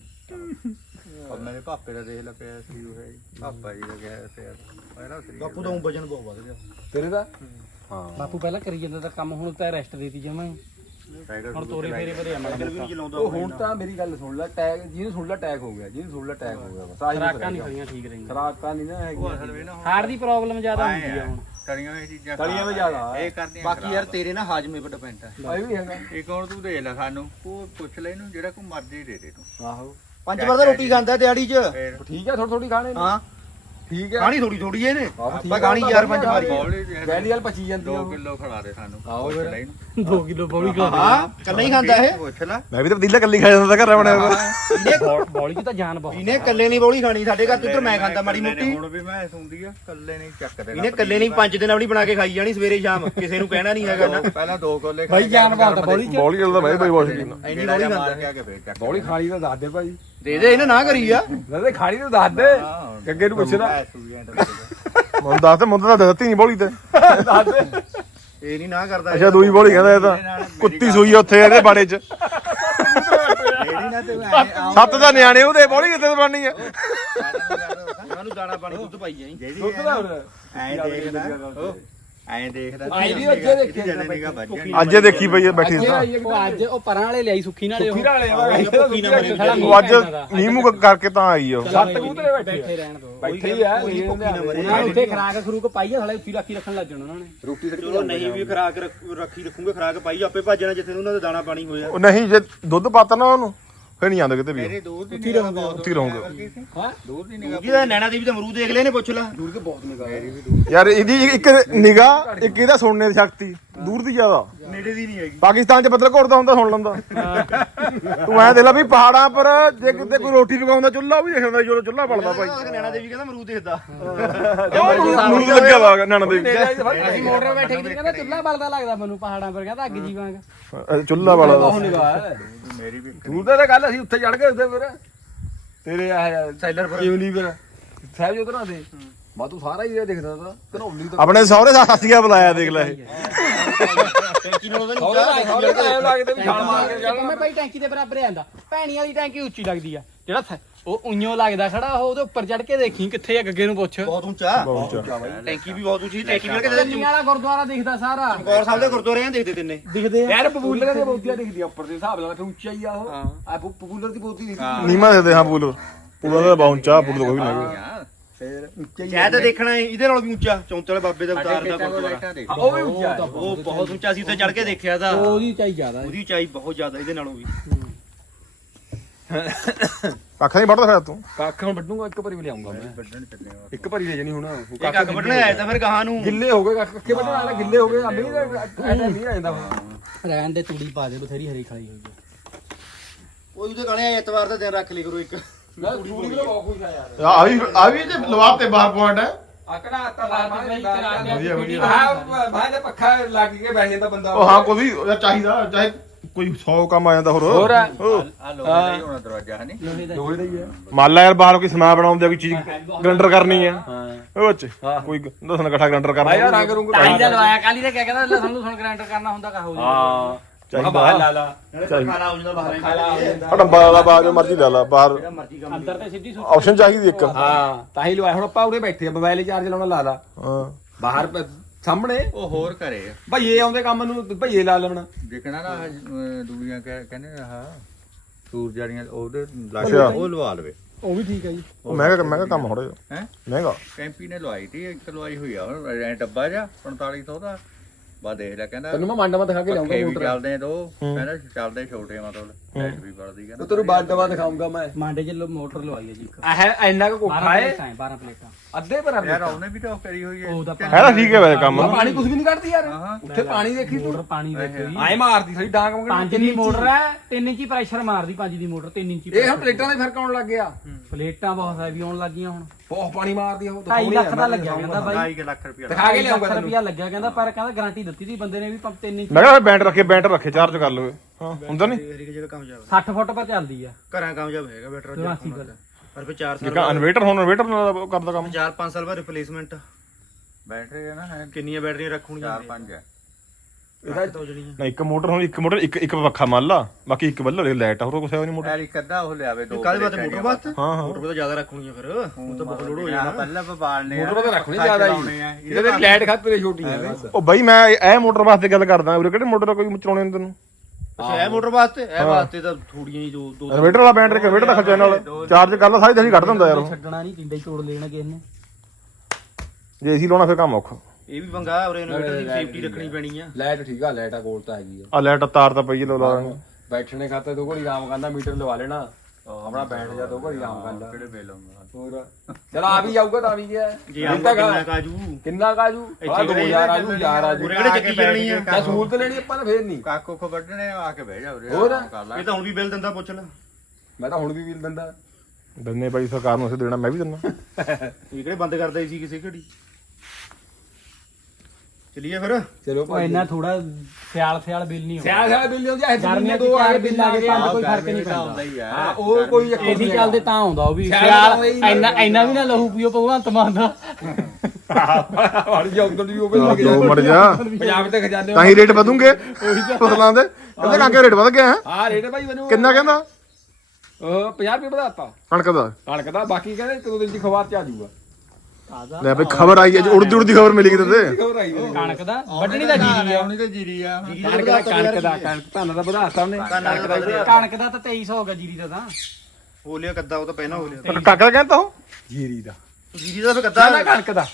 ਪਰ ਮੇਰੇ ਪਾਪੇ ਦਾ ਦੇਖ ਲਾ ਪਿਆ ਸੀ ਉਹ ਹੈ ਪਾਪਾ ਜੀ ਦਾ ਗਿਆ ਪਿਆ। ਪਹਿਲਾਂ ਸਰੀਰ ਬਾਪੂ ਦਾ ਊਂ ਵਜਨ ਬਹੁਤ ਵੱਧ ਗਿਆ। ਤੇਰੇ ਦਾ? ਹਾਂ। ਬਾਪੂ ਪਹਿਲਾਂ ਕਰੀ ਜਾਂਦਾ ਤਾਂ ਕੰਮ ਹੁਣ ਤਾਂ ਰੈਸਟ ਦੇਤੀ ਜਮਾ ਹੁਣ ਤੋਰੇ ਫੇਰੇ ਭਰੇ ਆਮਾ ਵੀ ਨਹੀਂ ਚਲਾਉਂਦਾ ਉਹ ਹੁਣ ਤਾਂ ਮੇਰੀ ਗੱਲ ਸੁਣ ਲੈ ਟੈਗ ਜਿਹਨੂੰ ਸੁਣ ਲੈ ਟੈਗ ਹੋ ਗਿਆ ਜਿਹਨੂੰ ਸੁਣ ਲੈ ਟੈਗ ਹੋ ਗਿਆ ਬਸ ਆਹੀ ਖਰਾਕਾਂ ਨਹੀਂ ਖਾਈਆਂ ਠੀਕ ਰਹਿੰਦੀਆਂ। ਖਰਾਕਾਂ ਨਹੀਂ ਨਾ ਹੁਣ ਹਾਰਟ ਦੀ ਪ੍ਰੋਬਲਮ ਜ਼ਿਆਦਾ ਹੁੰਦੀ ਆ। ਹੁਣ। ਤਲੀਆਂ ਹੋਈਆਂ ਚੀਜ਼ਾਂ ਤਲੀਆਂ ਵਿੱਚ ਜ਼ਿਆਦਾ ਇਹ ਕਰਦੀਆਂ ਬਾਕੀ ਯਾਰ ਤੇਰੇ ਨਾ ਹਾਜ਼ਮੇ ਪਰ ਡਿਪੈਂਡ ਹੈ ਆਈ ਵੀ ਹੈਗਾ। ਇੱਕ ਹੁਣ ਤੂੰ ਦੇ ਲੈ ਸਾਨੂੰ ਉਹ ਪੁੱਛ ਲੈ ਇਹਨੂੰ ਜਿਹੜਾ ਕੋ ਮਰਜ਼ੀ ਦੇ ਦੇ ਤੂੰ ਆਹੋ। ਪੰਜ ਵਾਰ ਤਾਂ ਰੋਟੀ ਖਾਂਦਾ ਦਿਹਾੜੀ 'ਚ। ਠੀਕ ਹੈ ਥੋੜੀ ਥੋੜੀ ਖਾਣੇ ਨੂੰ। ਹਾਂ। ਠੀਕ ਹੈ। ਖਾਣੀ ਥੋੜੀ ਥੋੜੀ ਇਹਨੇ ਆਪਾਂ ਯਾਰ ਪੰਜ ਵਾਰੀ ਬੌਲੀ ਗੈਲੀ ਵਾਲ ਪਚੀ ਜਾਂਦੀ 2 ਆ ਕਿਲੋ ਖੜਾ ਦੇ ਸਾਨੂੰ। ਪੁੱਛ ਫਿਰ। ਲੈ ਇਹਨੂੰ 2 ਕਿਲੋ ਬੌਲੀ ਖਾ ਹਾਂ ਕੱਲਾ ਹੀ ਖਾਂਦਾ ਇਹ? ਪੁੱਛ ਲੈ। ਮੈਂ ਵੀ ਤਾਂ ਪਤੀਲਾ ਕੱਲੀ ਖਾ ਜਾਂਦਾ ਤਾਂ ਘਰ ਆਪਣੇ ਇਹਨੇ ਬੌਲੀ ਚ ਤਾਂ ਜਾਨ ਬਹੁਤ ਇਹਨੇ ਕੱਲੇ ਨਹੀਂ ਬੋਲੀ ਖਾਣੀ ਸਾਡੇ ਘਰ ਤੇ ਮੈਂ ਖਾਂਦਾ ਮਾੜੀ ਮੋਟੀ। ਹੁਣ ਵੀ ਮੈਂ ਸੁਣਦੀ ਆ ਕੱਲੇ ਨਹੀਂ ਚੱਕ ਦੇਣਾ। ਇਹਨੇ ਕੱਲੇ ਨਹੀਂ ਪੰਜ ਦਿਨ ਆਪਣੀ ਬਣਾ ਕੇ ਖਾਈ ਜਾਣੀ ਸਵੇਰੇ ਸ਼ਾਮ ਕਿਸੇ ਨੂੰ ਕਹਿਣਾ ਨਹੀਂ ਹੈਗਾ ਨਾ। ਪਹਿਲਾਂ ਦੋ ਕੋਲੇ ਬਾਈ ਜਾਨ ਬਹੁਤ ਬੌਲੀ ਚ ਬੌਲੀ ਚੱਲਦਾ ਮੈਂ ਬਈ ਵਾਸ਼ਿੰਗ ਇੰਨੀ ਬੋਲੀ ਖਾਂਦਾ। ਬੌਲੀ ਖਾਣੀ ਤਾਂ ਦੱਸ ਦੇ ਭਾਈ। ਦੇ ਦੇ ਇਹਨੇ ਨਾ ਕਰੀ ਆ। ਦੱਸ ਖਾਣੀ ਤਾਂ ਦੱਸ ਦੇ। ਗੱਗੇ ਨੂੰ ਪੁੱਛਣਾ ਮੈਂ ਸੂਈਆਂ ਡਰ ਮੈਨੂੰ ਦੱਸ ਤੇ ਮੁੰਡਾ ਤਾਂ ਦਿੱਤੀ ਨਹੀਂ ਬੌਲੀ ਤੇ। ਦੱਸ ਦੇ। ਇਹ ਨਹੀਂ ਨਾ ਕਰਦਾ ਅੱਛਾ ਦੂਈ ਬੌਲੀ ਕਹਿੰਦਾ ਇਹ ਤਾਂ। ਕੁੱਤੀ ਸੂਈ ਆ ਉੱਥੇ ਇਹਦੇ ਬਾੜੇ 'ਚ। ਨਾ ਸੱਤ ਦਾ ਨਿਆਣੇ ਉਹਦੇ ਬੌਲੀ ਕਿੱਥੇ ਬਣਨੀ ਆ? ਉਹਨਾਂ ਨੂੰ ਦਾਣਾ ਪਾਣੀ ਦੁੱਧ ਪਾਈ ਜਾਈ। ਜਿਹੜੀ ਦੁੱਧ ਦਾ ਹੁਣ ਐਂ ਦੇਖਦਾ ਉਹ ਐਂ ਦੇਖਦਾ ਆਈ ਵੀ ਅੱਗੇ ਦੇਖੀ ਜਨੇ ਨਿਗਾ ਵੱਜ ਜਾਣੀ ਅੱਜ ਇਹ ਦੇਖੀ ਪਈ ਆ ਬੈਠੀ ਤਾਂ ਉਹ ਅੱਜ ਉਹ ਪਰਾਂ ਵਾਲੇ ਲਿਆਈ ਸੁੱਖੀ ਨਾਲੇ ਉਹ। ਸੁੱਖੀ ਨਾਲੇ ਵਾ ਭੁੱਖੀ ਨਾ ਮਰੇ। ਸਾਲਾ ਉਹ ਅੱਜ ਨੀਮੂ ਕਰਕੇ ਤਾਂ ਆਈ ਉਹ। ਸੱਤ ਕਬੂਤਰੇ ਬੈਠੇ। ਬੈਠੇ ਰਹਿਣ ਦੋ। ਬੈਠੇ ਹੀ ਆ ਕੋਈ ਭੁੱਖੀ ਨਾ ਮਰੇ। ਉਹਨਾਂ ਨੂੰ ਉੱਥੇ ਖਰਾਕ ਖਰੂਕ ਪਾਈ ਆ ਸਾਲੇ ਉੱਚੀ ਰੱਖੀ ਰੱਖਣ ਲੱਗ ਜਾਣਾ ਉਹਨਾਂ ਨੇ। ਰੋਟੀ ਚਲੋ ਨਹੀਂ ਵੀ ਖਰਾਕ ਰੱਖ- ਰੱਖੀ ਰੱਖੂਗੇ ਖਰਾਕ ਪਾਈ ਆਪੇ ਭੱਜਣਾ ਜਿੱਥੇ ਉਹਨਾਂ ਦਾ ਦਾਣਾ ਪਾਣੀ ਹੋਇਆ। ਉਹ ਨਹੀਂ ਜੇ ਦੁੱਧ ਪਾਤਾ ਨਾ ਉਹਨੂੰ ਫੇਰ ਨਹੀਂ ਆਉਂਦਾ ਕਿਤੇ ਵੀ ਮੇਰੇ ਦੂਰ ਦੀ ਨਿਗਾ ਬਹੁਤ ਉੱਥੇ ਰਹੂੰਗੇ। ਹਾਂ। ਦੂਰ ਦੀ ਨਿਗਾ ਜਿਹਦਾ ਨੈਣਾ ਦੇਵੀ ਦਾ ਅਮਰੂਦ ਦੇਖ ਲੈ ਨੇ ਪੁੱਛ ਲੈ। ਦੂਰ ਕੇ ਬਹੁਤ ਨਿਗਾਹ ਯਾਰ ਇਹਦੀ ਇੱਕ ਨਿਗਾਹ ਇੱਕ ਇਹਦਾ ਸੁਣਨੇ ਦੀ ਸ਼ਕਤੀ। ਦੂਰ ਦੀ ਜ਼ਿਆਦਾ। ਨੇੜੇ ਦੀ ਨਹੀਂ ਹੈਗੀ। ਪਾਕਿਸਤਾਨ 'ਚ ਬੱਦਲ ਘੁਰਦਾ ਹੁੰਦਾ ਸੁਣ ਲੈਂਦਾ। ਤੂੰ ਐਂ ਦੇਖ ਲੈ ਵੀ ਪਹਾੜਾਂ ਪਰ ਜੇ ਕਿਤੇ ਕੋਈ ਰੋਟੀ ਪਕਾਉਂਦਾ ਚੁੱਲ੍ਹਾ ਉਹ ਵੀ ਦੇਖ ਲੈਂਦਾ ਜਦੋਂ ਚੁੱਲ੍ਹਾ ਬਲਦਾ ਭਾਈ। ਨੈਣਾ ਦੇਵੀ ਕਹਿੰਦਾ ਅਮਰੂਦ ਦੇਖਦਾ। ਮੂੰਹ ਲੱਗਿਆ ਵਾ ਨਾਨਾ ਦੇ ਅਸੀਂ ਮੋਟਰ ਬੈਠੇ ਕਿ ਕਹਿੰਦਾ ਚੁੱਲ੍ਹਾ ਬਲਦਾ ਲੱਗਦਾ ਮੈਨੂੰ ਪਹਾੜਾਂ ਪਰ ਕਹਿੰਦਾ ਅੱਗ ਜੀਵਾਂਗਾ। ਚੁੱਲ੍ਹਾ ਵਾਲਾ ਬਹੁਤ ਨਿਗਾਹ ਹੈ। ਮੇਰੀ ਵੀ ਦੂਰ ਦਾ ਤਾਂ ਗੱਲ ਅਸੀਂ ਉੱਥੇ ਚੜ ਗਏ ਉੱਥੇ ਫਿਰ। ਤੇਰੇ ਆ ਸੈਲਰ ਪਰ ਕਿਉਂ ਫਿਰ? ਸਾਹਿਬ ਜੋ ਤਰਾ ਦੇ। ਬਾ ਤੂੰ ਸਾਰਾ ਹੀ ਇਹ ਦਿਖਦਾ ਤਾ ਧਨੌਲੀ ਤੋਂ। ਆਪਣੇ ਸਹੁਰੇ ਸਾਥੀਆ ਬੁਲਾਇਆ ਦੇਖ ਲੈ। ਇਹ ਟੈਂਕੀ ਨਾਲ ਉਹਦਾ ਸੌਰੇ ਦਾ ਸੌਰੇ ਦਾ ਐਂ ਲੱਗਦਾ ਵੀ ਛਾਲ ਮਾਰ ਕੇ ਜਦੋਂ ਮੈਂ ਭਾਈ ਟੈਂਕੀ ਦੇ ਬਰਾਬਰ ਆਂਦਾ। ਭੈਣੀ ਵਾਲੀ ਟੈਂਕੀ ਉੱਚੀ ਲੱਗਦੀ ਆ। ਜਿਹੜਾ ਥ- ਉਹ ਉਈਓ ਲੱਗਦਾ ਖੜਾ ਉਹ ਉਹਦੇ ਉੱਪਰ ਚੜ ਕੇ ਦੇਖੀ ਕਿੱਥੇ ਆ ਗੱਗੇ ਨੂੰ ਪੁੱਛ। ਬਹੁਤ ਉੱਚਾ। ਟੈਂਕੀ ਵੀ ਬਹੁਤ ਉੱਚੀ ਟੈਂਕੀ ਮਿਲ ਕੇ ਦਿੱਲੀ ਵਾਲਾ ਗੁਰਦੁਆਰਾ ਦਿਖਦਾ ਸਾਰਾ। ਚਮਕੌਰ ਸਾਹਿਬ ਦੇ ਗੁਰਦੁਆਰੇ ਆਂ ਦੇਖਦੇ ਤਿੰਨੇ। ਦਿਖਦੇ ਆ। ਯਾਰ ਪਪੂਲਰ ਦੇ ਬੋਤੀਆਂ ਦਿਖਦੀਆਂ ਉੱਪਰ ਦੇ ਹਿਸਾਬ ਨਾਲ ਫਿਰ ਉੱਚਾ ਹੀ ਆ ਉਹ। ਆ ਪਪੂਲਰ ਦੀ ਬੋਤੀ ਦਿਖਦੀ। ਨੀਮਾ ਦੇ ਦੇ ਹਾਂ ਪੂਲ ਪੂਲ ਦਾ ਬਾਉਂਚਾ ਦਾ ਕੋਈ ਨਹੀਂ ਯਾਰ ਫਿਰ ਉੱਚਾ ਹੀ ਸ਼ਾਇਦ ਦੇਖਣਾ ਇਹਦੇ ਨਾਲ ਵੀ ਉੱਚਾ ਚੌਂਤੇ ਵਾਲੇ ਬਾਬੇ ਦਾ ਅਵਤਾਰ ਦਾ ਗੁਰਦੁਆਰਾ। ਹਾਂ, ਉਹ ਵੀ ਉੱਚਾ ਹੈ। ਉਹ ਬਹੁਤ ਉੱਚਾ ਸੀ ਉੱਤੇ ਚੜ ਕੇ ਦੇਖਿਆ ਤਾਂ। ਉਹਦੀ ਚਾਈ ਜ਼ਿਆਦਾ ਉਹਦੀ ਉਚਾਈ ਬਹੁਤ ਜ਼ਿਆਦਾ ਇਹਦੇ ਨਾਲੋਂ ਵੀ। ਕੱਖ ਨਹੀਂ ਵੱਢਦਾ ਫਿਰ ਤੂੰ। ਕੱਖ ਹੁਣ ਵੱਢੂਗਾ ਇੱਕ ਭਰੀ ਲਿਆਉਂਗਾ ਮੈਂ। ਵੱਢਣ ਇੱਕ ਭਰੀ ਲੈ ਜਣੀ ਹੁਣ। ਉਹ ਇਹ ਕੱਖ ਵੱਢਣੇ ਆਇਆ ਤਾਂ ਫਿਰ ਗਾਹਾਂ ਨੂੰ। ਗਿੱਲੇ ਹੋ ਗਏ ਕੱਖ ਕੱਖੇ ਵੱਢਣ ਵਾਲੇ ਗਿੱਲੇ ਹੋ ਗਏ ਅੰਬੀ ਨਹੀਂ ਨਹੀਂ ਆ ਜਾਂਦਾ ਹੁਣ ਰਹਿਣ ਦੇ ਤੂੜੀ ਪਾ ਦੇ ਬਥੇਰੀ ਹਰੀ ਖਲਾਈ ਹੋਈ ਉਹ ਉਹਦੇ ਗਾਣੇ ਐਤਵਾਰ ਦਾ ਦਿਨ ਰੱਖ ਲਈ ਕਰੋ ਇੱਕ। ਮੈਂ ਤੂੜੀ ਵੀ ਬਹੁਤ ਖੁਸ਼ ਆ ਯਾਰ ਆ ਵੀ ਆ ਵੀ ਤੇ ਲਵਾ ਤੇ ਬਾਹਰ ਪੁਆਇੰਟ ਹੈ। ਆਕੜਾ ਆਤਾ ਵਧੀਆ ਵਧੀਆ ਹਾਂ ਭਾਈ ਦੇ ਪੱਖਾ ਲੱਗ ਕੇ ਬੈਠ ਜਾਂਦਾ ਬੰਦਾ। ਉਹ ਹਾਂ ਕੋਈ ਵੀ ਚਾਹੀਦਾ ਚਾਹੇ ਕੋਈ 100 ਕੰਮ ਆ ਜਾਂਦਾ ਹੋਰ। ਹੋਰ ਆ। ਲੋਹੇ ਦਾ ਹੀ ਹੋਣਾ ਦਰਵਾਜ਼ਾ ਹੈ ਨਹੀਂ ਲੋਹੇ ਦਾ ਹੀ ਆ। ਮੰਨ ਲਾ ਯਾਰ ਬਾਹਰ ਕੋਈ ਸਮਾਨ ਬਣਾਉਂਦੇ ਕੋਈ ਚੀਜ਼ ਗਰੰਡਰ ਕਰਨੀ ਆ। ਹਾਂ। ਉਹ ਬੱਚੇ ਕੋਈ ਦਸਨ ਇਕੱਠਾ ਗਰੰਡਰ ਕਰਨਾ। ਯਾਰ ਰੰਗ ਰੁੰਗ ਟਾਈ ਦਾ ਲਵਾਇਆ ਕਾਲੀ ਦਾ ਕਿਆ ਕਹਿੰਦਾ ਲਸਣ ਨੂੰ ਸੁਣ ਗ੍ਰਾਈਂਡਰ ਕਰਨਾ ਹੁੰਦਾ ਕਹੋ ਜੀ ਹਾਂ। ਚਾਹੀਦਾ। ਬਾਹਰ ਲਾ ਲਾ। ਖਾਣਾ ਹੋ ਜਾਂਦਾ ਬਾਹਰ ਹੋ ਜਾਂਦਾ ਡੰਬਾ ਵਾਲਾ ਬਾਹਰ ਜੋ ਮਰਜ਼ੀ ਲਾ ਲਾ ਬਾਹਰ। ਜਿਹੜਾ ਮਰਜ਼ੀ ਕੰਮ ਅੰਦਰ ਤੇ ਸਿੱਧੀ ਆਪਸ਼ਨ ਚਾਹੀਦੀ ਇੱਕ। ਹਾਂ ਤਾਂ ਹੀ ਲਵਾਇਆ। ਹੁਣ ਆਪਾਂ ਉਰੇ ਬੈਠੇ ਆ ਮੋਬਾਈਲ ਚਾਰਜ ਲਾਉਣਾ ਲਾ ਲਾ। ਹਾਂ। ਬਾਹਰ ਪ- ਸਾਹਮਣੇ? ਉਹ ਹੋਰ ਘਰੇ ਆ। ਭਈਏ ਆਉਂਦੇ ਕੰਮ ਨੂੰ ਭਈਏ ਲਾ ਲੈਣਾ। ਦੇਖਣਾ ਨਾ ਅਹ, ਦੂਜੀਆਂ ਕਹਿ- ਕਹਿੰਦੇ ਆਹ ਸੂਰਜ ਵਾਲੀਆਂ ਉਹਦੇ ਅੱਛਾ। ਉਹ ਲਵਾ ਲਵੇ। ਉਹ ਵੀ ਠੀਕ ਹੈ ਜੀ। ਉਹ ਮਹਿੰਗਾ ਮਹਿੰਗਾ ਕੰਮ ਹੋ ਰਿਹਾ ਹੈ? ਮਹਿੰਗਾ। ਕੈਂਪੀ ਨੇ ਲਵਾਈ ਤੀ ਇੱਕ ਲਵਾਈ ਹੋਈ ਆ ਹੁਣ ਐ ਡੱਬਾ ਜਾ 4500 ਦਾ। ਬਾ ਦੇਖ ਲੈ ਕਹਿੰਦਾ ਤੈਨੂੰ ਮੈਂ ਮੰਡਵਾ ਦਿਖਾ ਕੇ ਪੱਖੇ ਵੀ ਲਿਆਉਂਗਾ ਚੱਲਦੇ ਦੋ। ਕਹਿੰਦਾ ਚੱਲਦੇ ਛੋਟੇ ਮਤਲਬ ਲਾਈਟ ਵੀ ਬਲਦੀ ਕਹਿੰਦਾ। ਤੈਨੂੰ ਮੰਡਵਾ ਦਿਖਾਉਂਗਾ ਮੈਂ। ਮਾਂਡੇ ਚ ਲੋ- ਮੋਟਰ ਲਵਾਈ ਹੈ ਜੀ ਇੱਕ। ਆਹ ਇੰਨਾ ਕੁ ਕੋਠਾ 12 ਹੈ? ਪਲੇਟਾਂ ਹੈ 12 ਪਲੇਟਾਂ ਅੱਧੇ ਪਰ ਆ। ਯਾਰ ਉਹਨੇ ਵੀ ਤਾਂ ਉਹ ਕਰੀ ਹੋਈ ਹੈ। ਉਹ ਤਾਂ ਹੈ ਤਾਂ ਠੀਕ ਹੈ ਵੈਸੇ ਕੰਮ। ਪਾਣੀ ਕੁਝ ਵੀ ਨਹੀਂ ਕੱਢਦੀ ਯਾਰ। ਉੱਥੇ ਪਾਣੀ ਦੇਖੀ ਤੂੰ। ਮੋਟਰ ਪਾਣੀ ਦੇਖੋ। ਜੀ ਆਏ ਮਾਰਦੀ ਸਹੀ ਡਾਂਗ ਮੰਗਣ ਪੰਜ ਦੀ ਮੋਟਰ ਹੈ 3 ਇੰਚੀ ਪ੍ਰੈਸ਼ਰ ਮਾਰਦੀ ਪੰਜ ਦੀ ਮੋਟਰ 3 ਇੰਚੀ ਇਹ ਹੁਣ ਪਲੇਟਾਂ ਦਾ ਫ਼ਰਕ ਆਉਣ ਲੱਗ ਗਿਆ। ਪਲੇਟਾਂ ਬਹੁਤ ਹੈਵੀ ਆਉਣ ਲੱਗੀਆਂ ਹੁਣ। ਬਹੁਤ ਪਾਣੀ ਮਾਰਦੀ ਆ ਉਹ 2.5 ਲੱਖ ਦਾ ਲੱਗਿਆ ਕਹਿੰਦਾ ਬਾਈ। 2.5 ਲੱਖ ਰੁਪਇਆ ਦਿਖਾ ਕੇ ਲੱਖ ਲਿਆਉਂਗਾ ਤੈਨੂੰ। ਰੁਪਿਆ ਲੱਗਿਆ ਕਹਿੰਦਾ ਪਰ ਕਹਿੰਦਾ ਗਾਰੰਟੀ ਦਿੱਤੀ ਸੀ ਬੰਦੇ ਨੇ ਵੀ 3 ਇੰਚੀ ਮੈਂ ਕਿਹਾ ਬੈਂਟ ਰੱਖੇ ਬੈਂਟ ਰੱਖੇ ਚਾਰਜ ਕਰ ਲਵੇ ਹਾਂ ਹੁੰਦਾ ਨਹੀਂ? ਹਰ ਇੱਕ ਜਗ੍ਹਾ ਕਾਮਯਾਬ 60 ਫੁੱਟ ਪਰ ਚੱਲਦੀ ਆ। ਹੈ। ਘਰਾਂ ਕਾਮਯਾਬ ਹੈਗਾ ਬੈਟਰ ਚੁਰਾਸੀ ਪਰ ਪਰ ਫਿਰ 4 ਸਾਲ ਜਿੱਕਾ ਇਨਵੇਟਰ ਹੁਣ ਇਨਵੇਟਰ ਨਾਲ ਕਰਦਾ ਕੰਮ। 4 5 ਸਾਲ ਬਾਅਦ ਰਿਪਲੇਸਮੈਂਟ ਬੈਟਰੀ ਹੈ ਨਾ ਹੈ। ਕਿੰਨੀਆਂ ਬੈਟਰੀਆਂ ਰੱਖਣੀਆਂ ਚਾਰ ਪੰਜ ਹੈ। ਨਾ ਇੱਕ ਮੋਟਰ ਹੁਣ ਇੱਕ ਮੋਟਰ ਇੱਕ ਇੱਕ ਪੱਖਾ ਮੰਨ ਲਾ। ਬਾਕੀ ਇੱਕ ਬੱਲ ਲਾਈਟ ਹੋਰ ਕੁਛ ਹੈ ਨਹੀਂ ਮੋਟਰ। ਯਾਰ ਇੱਕ ਅੱਧਾ ਉਹ ਲਿਆਵੇ ਦੋ ਕਾਹਦੇ ਵਾਸਤੇ ਮੋਟਰ ਵਾਸਤੇ? ਹਾਂ ਹਾਂ। ਮੋਟਰ ਤਾਂ ਜ਼ਿਆਦਾ ਰੱਖਣੀਆਂ ਫਿਰ। ਉਹ ਤਾਂ ਬਹੁਤ ਲੋਡ ਹੋ ਜਾਣਾ। ਪਹਿਲਾਂ ਬਾਲਨੇ ਮੋਟਰ ਤਾਂ ਰੱਖਣੀ ਜ਼ਿਆਦਾ ਹੀ। ਇਹਦੇ ਤੇ ਲਾਈਟ ਖਾਤੇ ਛੋਟੀ ਹੈ। ਬਸ। ਉਹ ਬਾਈ ਮੈਂ ਇਹ ਮੋਟਰ ਵਾਸਤੇ ਗੱਲ ਕਰਦਾ ਉਰੇ ਕਿਹੜੇ ਮੋਟਰ ਕੋਈ ਚਲਾਉਣੇ ਨੇ ਤੈਨੂੰ? ਅੱਛਾ ਇਹ ਮੋਟਰ ਵਾਸਤੇ? ਇਹ ਵਾਸਤੇ ਤਾਂ ਥੋੜੀਆਂ ਹੀ ਦੋ ਦੋ ਇਨਵੇਟਰ ਵਾਲਾ ਬੈਟਰੀ ਇਨਵੇਟਰ ਦਾ ਖਰਚਾ ਨਾਲ ਚਾਰਜ ਕਰ ਲਾ ਸਾਰੀ ਦਿਹਾੜੀ ਕੱਢ ਦਿੰਦਾ ਯਾਰ। ਛੱਡਣਾ ਨਹੀਂ ਟਿੰਡੇ ਤੋੜ ਲੈਣਾ ਕਿਸੇ ਨੇ ਜੇ ਏਸੀ ਲਾਉਣਾ ਫਿਰ ਕੰਮ ਔਖਾ। ਇਹ ਵੀ ਪੰਗਾ ਔਰ ਇਨਵਰਟਰ ਦੀ ਸੇਫਟੀ ਰੱਖਣੀ ਪੈਣੀ ਆ। ਲਾਈਟ ਠੀਕ ਆ ਲਾਈਟ ਆ ਕੋਲ ਤਾਂ ਹੈਗੀ ਆ। ਆ ਲਾਈਟ ਤਾਰ ਤਾਂ ਪਈ ਲਾ ਲਾ ਬੈਠਣੇ ਖਾਤੇ ਦੋ ਘੜੀ ਆਰਾਮ ਕਰਨਾ ਮੀਟਰ ਲਵਾ ਲੈਣਾ। ਆਪਣਾ ਬੈਠ ਜਾ ਦੋ ਘੜੀ ਆਰਾਮ ਕਰ ਲੈ ਕਿਹੜੇ ਬਿੱਲ ਆਉਂਦਾ? ਹੋਰ? ਚਲ ਆ ਵੀ ਜਾਊਗਾ ਤਾਂ ਵੀ ਗਿਆ ਜੇ ਕਿੰਨਾ ਕਾਜੂ? ਕਿੰਨਾ ਕਾਜੂ? ਆ 2000 ਆਜੂ 1000 ਆਜੂ ਉਰੇ ਕਿਹੜੇ ਚੱਕੀ ਚੱਲਣੀ ਆ? ਤਾਂ ਸਹੂਲਤ ਲੈਣੀ ਆਪਾਂ ਨੇ ਫੇਰ ਨਹੀਂ। ਕਾਕੋ ਕੋ ਵੱਢਣੇ ਆ ਕੇ ਬਹਿ ਜਾ ਉਰੇ ਹੋਰ? ਇਹ ਤਾਂ ਹੁਣ ਵੀ ਬਿੱਲ ਦਿੰਦਾ ਪੁੱਛ ਲੈ। ਮੈਂ ਤਾਂ ਹੁਣ ਵੀ ਬਿੱਲ ਦਿੰਦਾ। ਦੰਨੇ ਬਾਈ ਸਰਕਾਰ ਨੂੰ ਅਸੀਂ ਦੇਣਾ ਮੈਂ ਵੀ ਦਿੰਦਾ ਇਹ ਕਿਹੜੇ ਬੰਦ ਕਰਦਾ ਸੀ ਕਿਸੇ ਘੜੀ? ਚਲਿਏ ਫਿਰ? ਚਲੋ ਉਹ ਇੰਨਾ ਥੋੜਾ ਸਿਆਲ ਸਿਆਲ ਬਿੱਲ ਨਹੀਂ ਸਿਆਲ ਸਿਆਲ ਬਿੱਲ ਆਉਂਦੀ ਆ ਗਰਮੀਆਂ ਦੋ ਦੋ ਆ ਆ ਕੇ ਬਿੱਲ ਆ ਆ ਗਏ ਪੰਜ ਕੋਈ ਫ਼ਰਕ ਨਹੀਂ ਪੈਂਦਾ। ਹੀ ਆ। ਹਾਂ ਉਹ ਕੋਈ ਚੱਕਰ ਏਸੀ ਚੱਲਦੇ ਤਾਂ ਆਉਂਦਾ ਉਹ ਵੀ। ਸਿਆਲ। ਇੰਨਾ ਇੰਨਾ ਵੀ ਨਾ ਲਹੂ ਪੀਓ ਭਗਵੰਤ ਮਾਨ ਦਾ। ਹੜ ਜਾ ਉਧਰ ਵੀ ਉਹ ਬਿੱਲ ਲੱਗ ਦੋ ਮੜ ਜਾ। ਪੰਜਾਬ ਤੇ ਖਜ਼ਾਨੇ ਤਾਂ ਹੀ ਰੇਟ ਵਧੂਗੇ ਫਸਲਾਂ ਦੇ। ਕਹਿੰਦੇ ਕਾਂਕੇ ਰੇਟ ਵਧ ਗਿਆ ਹੈ? ਹਾਂ ਰੇਟ ਭਾਈ ਮੈਨੂੰ ਕਿੰਨਾ ਕਹਿੰਦਾ? ਉਹ 50 ਰੁਪਏ ਵਧਾਤਾ ਕਣਕ ਦਾ। ਕਣਕ ਦਾ ਬਾਕੀ ਕਹਿੰਦੇ ਇੱਕ ਦੋ ਦਿਨ ਦੀ ਖਬਰ ਚ ਆ ਜਾਊਗਾ। ਲੈ ਬਈ ਖਬਰ ਆਈ ਅੱਜ ਉੜਦੀ ਉੜਦੀ ਖਬਰ ਮਿਲੀ ਕਿਤੇ ਤੇ। ਖਬਰ ਆਈ ਹੋਈ। ਕਣਕ ਦਾ ਵੱਢਣੀ ਦਾ ਜੀਰੀ ਆ। ਆਉਣੀ ਤਾਂ ਜੀਰੀ ਆ। ਕਣਕ ਦਾ ਕਣਕ ਦਾ ਕਣਕ ਧੰਨ ਦਾ ਵਧਾਤਾ ਉਹਨੇ ਕਣਕ ਦਾ ਕਣਕ ਦਾ ਤਾਂ 2300 ਹੋ ਗਿਆ ਜੀਰੀ ਦਾ ਤਾਂ। ਹੋ ਲਿਆ ਕੱਦਾ ਉਹ ਤਾਂ ਪਹਿਲਾਂ ਹੋ ਲਿਆ ਕਾਕਾ ਕਹਿੰਦਾ ਉਹ? ਜੀਰੀ ਦਾ। ਜੀਰੀ ਦਾ ਫਿਰ ਕੱਦਾ। ਨਾ ਕਣਕ ਦਾ।